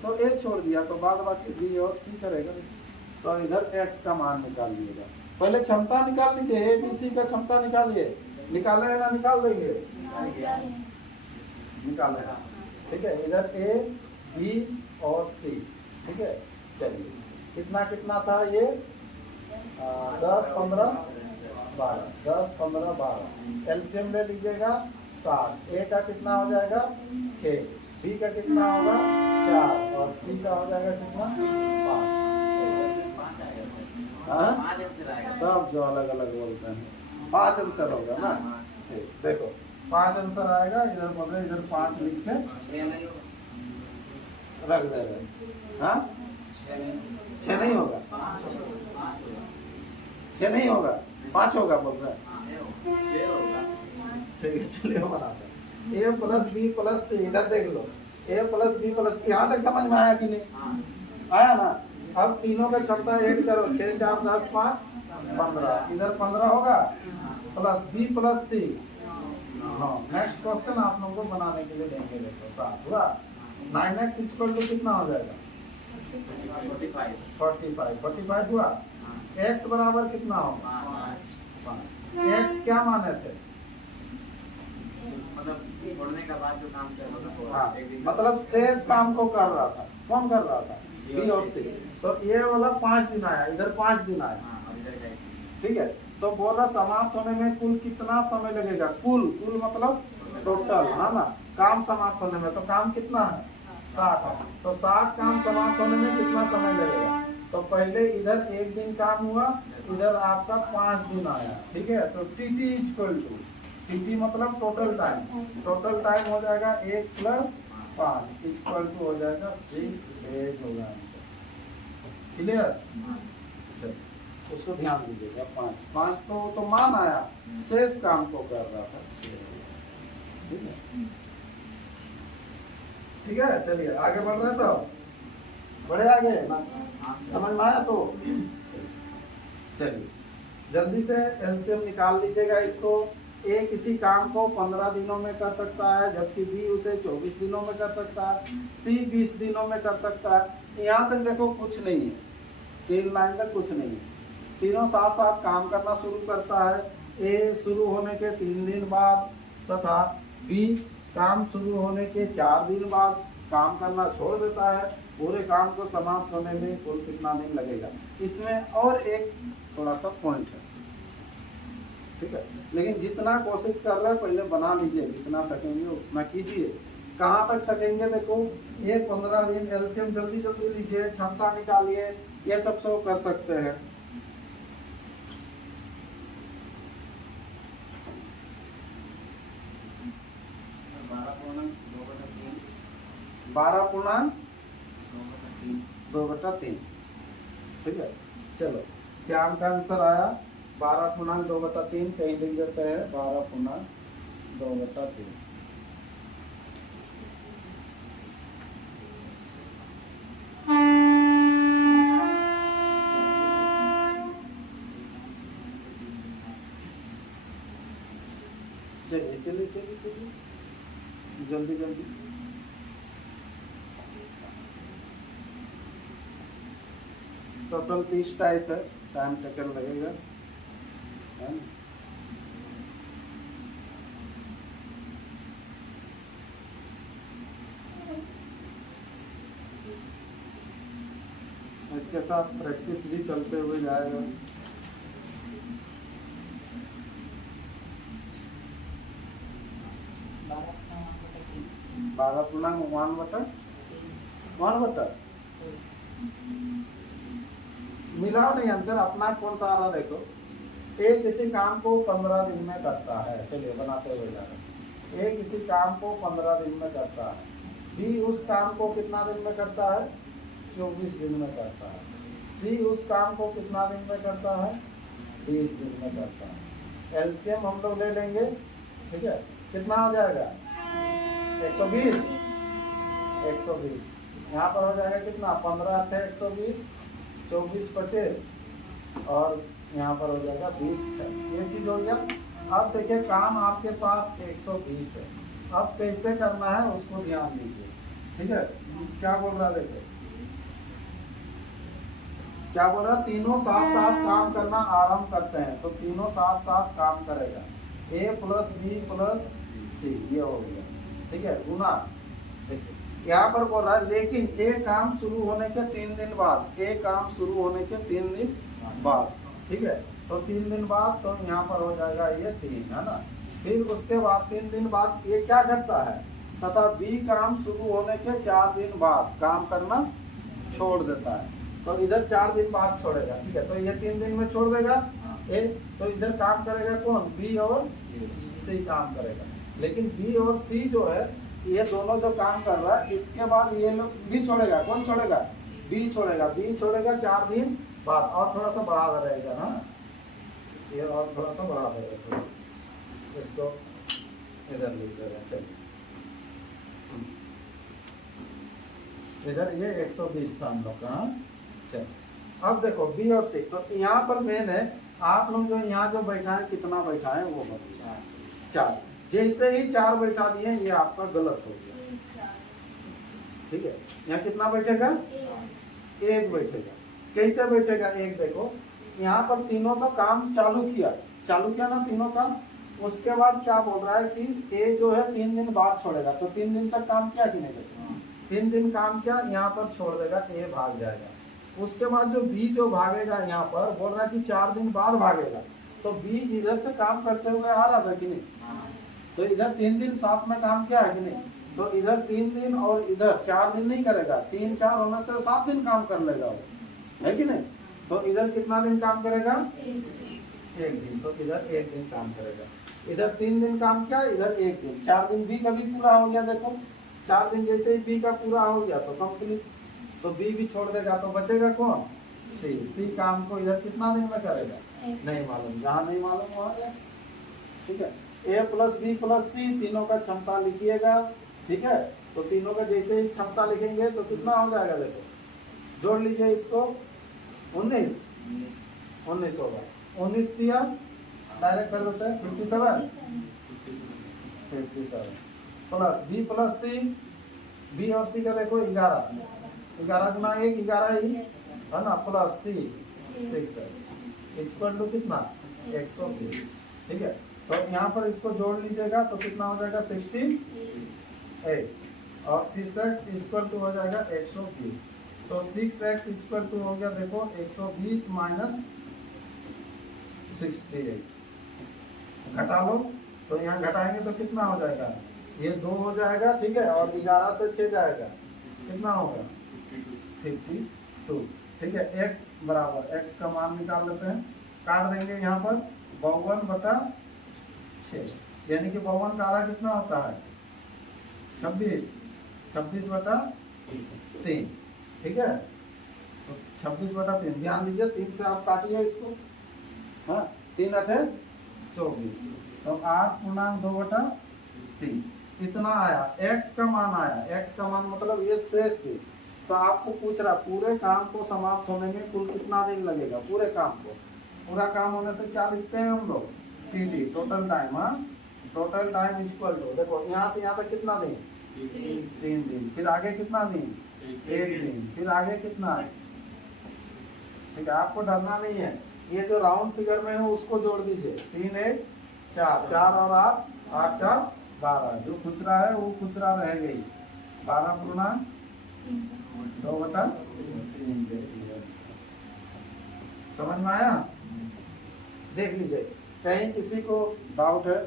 तो ए छोड़ दिया, तो बाद बाकी बी और सी करेगा। तो इधर एक्स का मान निकाल लीजिएगा। पहले क्षमता निकाल लीजिए, ए बी सी का क्षमता निकालिए। निकाले है ना? निकाल देंगे, निकाले। ठीक है, इधर ए बी और सी। ठीक है, चलिए कितना कितना था ये? 10 15 12, 10 15 12। एलसीएम ले लीजिएगा 7। ए का कितना हो जाएगा? 6। बी का कितना होगा? 4 और सी का हो जाएगा कितना? 5। हाँ, सब जो अलग अलग बोलते हैं 5 आंसर होगा ना। ठीक, देखो 5 आंसर आएगा। इधर बोल रहे इधर 5 लिख के रख दे रहे। हाँ, 6 नहीं होगा, 6 नहीं होगा, 5 होगा बोल रहे हैं। ठीक है, चलिए बनाते हैं। ए प्लस बी प्लस सी, इधर देख लो। ए प्लस बी प्लस, यहाँ तक समझ में आया कि नहीं? आया ना? अब तीनों का क्षमता ऐड करो। 6 4 10 5 15, इधर 15 होगा प्लस बी प्लस सी। हाँ, नेक्स्ट क्वेश्चन आप लोगों को बनाने के लिए देंगे। देखो 7 हुआ। 9x इक्वल टू कितना हो जाएगा? 45 हुआ। x बराबर कितना होगा? 5। x क्या माने थे? मतलब छोड़ने का बाद जो काम कर रहा था। हाँ, मतलब शेष काम को कर रहा था। कौन कर रहा था? बी और सी। तो ये वाला 5 दिन आया, इधर 5 दिन आया। ठीक है, तो बोला समाप्त होने में कुल कितना समय लगेगा? कुल मतलब टोटल, है ना? काम समाप्त होने में, तो काम कितना है? 60 है। तो 60 काम समाप्त होने में कितना समय लगेगा? तो पहले इधर एक दिन काम हुआ, इधर आपका 5 दिन आया। ठीक है, तो टीटी इक्वल टू, टीटी मतलब टोटल टाइम हो जाएगा 1 प्लस 5 इक्वल टू हो जाएगा 6 डेज होगा। क्लियर? उसको ध्यान दीजिएगा। 5 तो मान आया, शेष काम को कर रहा था। ठीक है, चलिए आगे बढ़ रहे, तो बढ़े आगे ना? समझ में आया? तो चलिए जल्दी से एलसीएम निकाल लीजिएगा इसको। ए किसी काम को 15 दिनों में कर सकता है, जबकि बी उसे 24 दिनों में कर सकता है, सी 20 दिनों में कर सकता है। यहाँ तक देखो कुछ नहीं है, 3 लाइन तक कुछ नहीं है। तीनों साथ साथ काम करना शुरू करता है। ए शुरू होने के 3 दिन बाद तथा बी काम शुरू होने के 4 दिन बाद काम करना छोड़ देता है। पूरे काम को समाप्त होने में कुल कितना दिन लगेगा? इसमें और एक थोड़ा सा पॉइंट है। ठीक है, लेकिन जितना कोशिश कर रहे हैं पहले बना लीजिए, जितना सकेंगे उतना कीजिए। कहाँ तक सकेंगे? देखो ये 15 दिन एलसीएम जल्दी जल्दी लीजिए, क्षमता निकालिए, ये सब कर सकते हैं। 12/2/3, 2/3। ठीक है, चलो श्याम का आंसर आया 12/2/3। कहीं लिख देते हैं 12/2/3। चलिए चलिए चलिए चलिए, जल्दी जल्दी। टोटल 30 टाइप है, टाइम टेकन लगेगा, है ना? इसके साथ प्रैक्टिस भी चलते हुए जाएगा। 12/1/1 मिलाओ नहीं आंसर अपना कौन सा आ रहा देखो। ए किसी काम को 15 दिन में करता है, चलिए बनाते हुए जा रहे। ए किसी काम को 15 दिन में करता है, बी उस काम को कितना दिन में करता है, 24 दिन में करता है, सी उस काम को कितना दिन में करता है, 20 दिन में करता है। एलसीएम हम लोग ले लेंगे, ठीक है, कितना हो जाएगा 120, 120 यहाँ पर हो जाएगा कितना 15 × 120, 24 बचे और यहाँ पर हो जाएगा 20 6, ये चीज हो गया। अब देखिए काम आपके पास 120 है, अब कैसे करना है उसको ध्यान दीजिए, ठीक है। क्या बोल रहा है देखो, क्या बोल रहा है, तीनों साथ साथ काम करना आरंभ करते हैं, तो तीनों साथ साथ काम करेगा, A + B + C, ये हो गया, ठीक है, गुना। देखिए यहाँ पर बोल रहा है लेकिन ए काम शुरू होने के 3 दिन बाद, ए काम शुरू होने के 3 दिन बाद, ठीक है, तो 3 दिन बाद तो यहाँ पर हो जाएगा ये 3, है ना। फिर उसके बाद 3 दिन बाद ये क्या करता है, तथा बी काम शुरू होने के 4 दिन बाद काम करना छोड़ देता है, तो इधर 4 दिन बाद छोड़ेगा, ठीक है, तो ये 3 दिन में छोड़ देगा ए, तो इधर काम करेगा कौन, बी और सी काम करेगा। लेकिन बी और सी जो है ये दोनों जो काम कर रहा है, इसके बाद ये लोग बी छोड़ेगा, कौन छोड़ेगा, बी छोड़ेगा, बी छोड़ेगा 4 दिन बाद, और थोड़ा सा बढ़ा रहेगा ना, ये और थोड़ा सा बढ़ा देगा, थोड़ा इसको इधर लिख देगा, चलिए इधर ये 120 था हम लोग का। चल अब देखो बी और सी, तो यहाँ पर मेन है आप लोग जो यहाँ जो बैठा है कितना बैठा है वो बताइए, 4। जैसे ही 4 बैठा दिए ये आपका गलत हो गया, ठीक है, यहाँ कितना बैठेगा, 1 बैठेगा। कैसे बैठेगा 1, देखो यहाँ पर तीनों तो काम चालू किया ना तीनों काम, उसके बाद क्या बोल रहा है कि ए जो है 3 दिन बाद छोड़ेगा, तो 3 दिन तक काम किया कि नहीं करता, 3 दिन काम किया, यहाँ पर छोड़ देगा, ए भाग जाएगा। उसके बाद जो बी जो भागेगा यहाँ पर बोल रहा है कि 4 दिन बाद भागेगा, तो बी इधर से काम करते हुए आ रहा था कि नहीं, तो इधर 3 दिन साथ में काम किया है कि नहीं, तो इधर 3 दिन और इधर 4 दिन नहीं करेगा, 3 4 होने से 7 दिन काम कर लेगा वो, है कि नहीं। तो इधर कितना दिन काम करेगा, 1 दिन, तो इधर 1 दिन काम करेगा। इधर 3 दिन काम किया, इधर 1 दिन, 4 दिन बी का भी पूरा हो गया। देखो 4 दिन जैसे ही बी का पूरा हो गया तो कंप्लीट, तो बी भी छोड़ देगा, तो बचेगा कौन, सी। सी काम को इधर कितना दिन में करेगा, नहीं मालूम, जहाँ नहीं मालूम वहाँ एक्स, ठीक है। A + B + C तीनों का क्षमता लिखिएगा, ठीक है, तो तीनों का जैसे ही क्षमता लिखेंगे तो कितना हो जाएगा, देखो जोड़ लीजिए इसको, 19 होगा, 19 दिया, डायरेक्ट कर देते हैं 57 प्लस B + C, B और C का देखो 11 गुना 1 11 ही है ना, प्लस C 6 है, इक्वल टू कितना 120, ठीक है। तो यहाँ पर इसको जोड़ लीजिएगा तो कितना हो जाएगा 68 और 6x इक्वल टू हो जाएगा 120, तो 6x इक्वल टू हो गया देखो 120 - 68, घटा लो, तो यहाँ घटाएंगे तो कितना हो जाएगा, ये 2 हो जाएगा, ठीक है, और 11 से 6 जाएगा, कितना होगा 52, ठीक है। x बराबर, x का मान निकाल लेते हैं, काट देंगे यहाँ पर 52/6, यानी कि 52 का आधा कितना होता है 26, 26/3, ठीक है। तो 26/3 ध्यान दीजिए, 3 से आप काटिए इसको, हाँ 3 अठे 24, तो 8/2/3 इतना आया, x का मान आया। x का मान मतलब ये शेष थी। तो आपको पूछ रहा पूरे काम को समाप्त होने में कुल कितना दिन लगेगा, पूरे काम को। पूरा काम होने से क्या लिखते हैं हम लोग, टीटी, टोटल टाइम। हाँ टोटल टाइम इक्वल टू, देखो यहाँ से यहाँ तक कितना दिन, 3 दिन, फिर आगे कितना दिन, 1 दिन, फिर आगे कितना, ठीक है। आपको डरना नहीं है, ये जो राउंड फिगर में है उसको जोड़ दीजिए, 3 1 4, 4 और 8, 8 4 12, जो खुचरा है वो खुचरा रह गई, 12/2/3। समझ में आया, देख लीजिए। कहीं किसी को डाउट है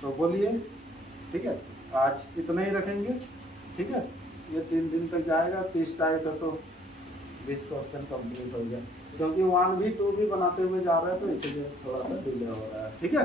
तो बोलिए, ठीक है। आज इतना ही रखेंगे, ठीक है। ये 3 दिन तक जाएगा, 30 टाइप है तो 20 क्वेश्चन कंप्लीट हो गया, क्योंकि 1 भी 2 भी बनाते हुए जा रहे हैं तो इसीलिए थोड़ा सा डिले हो रहा है, ठीक है।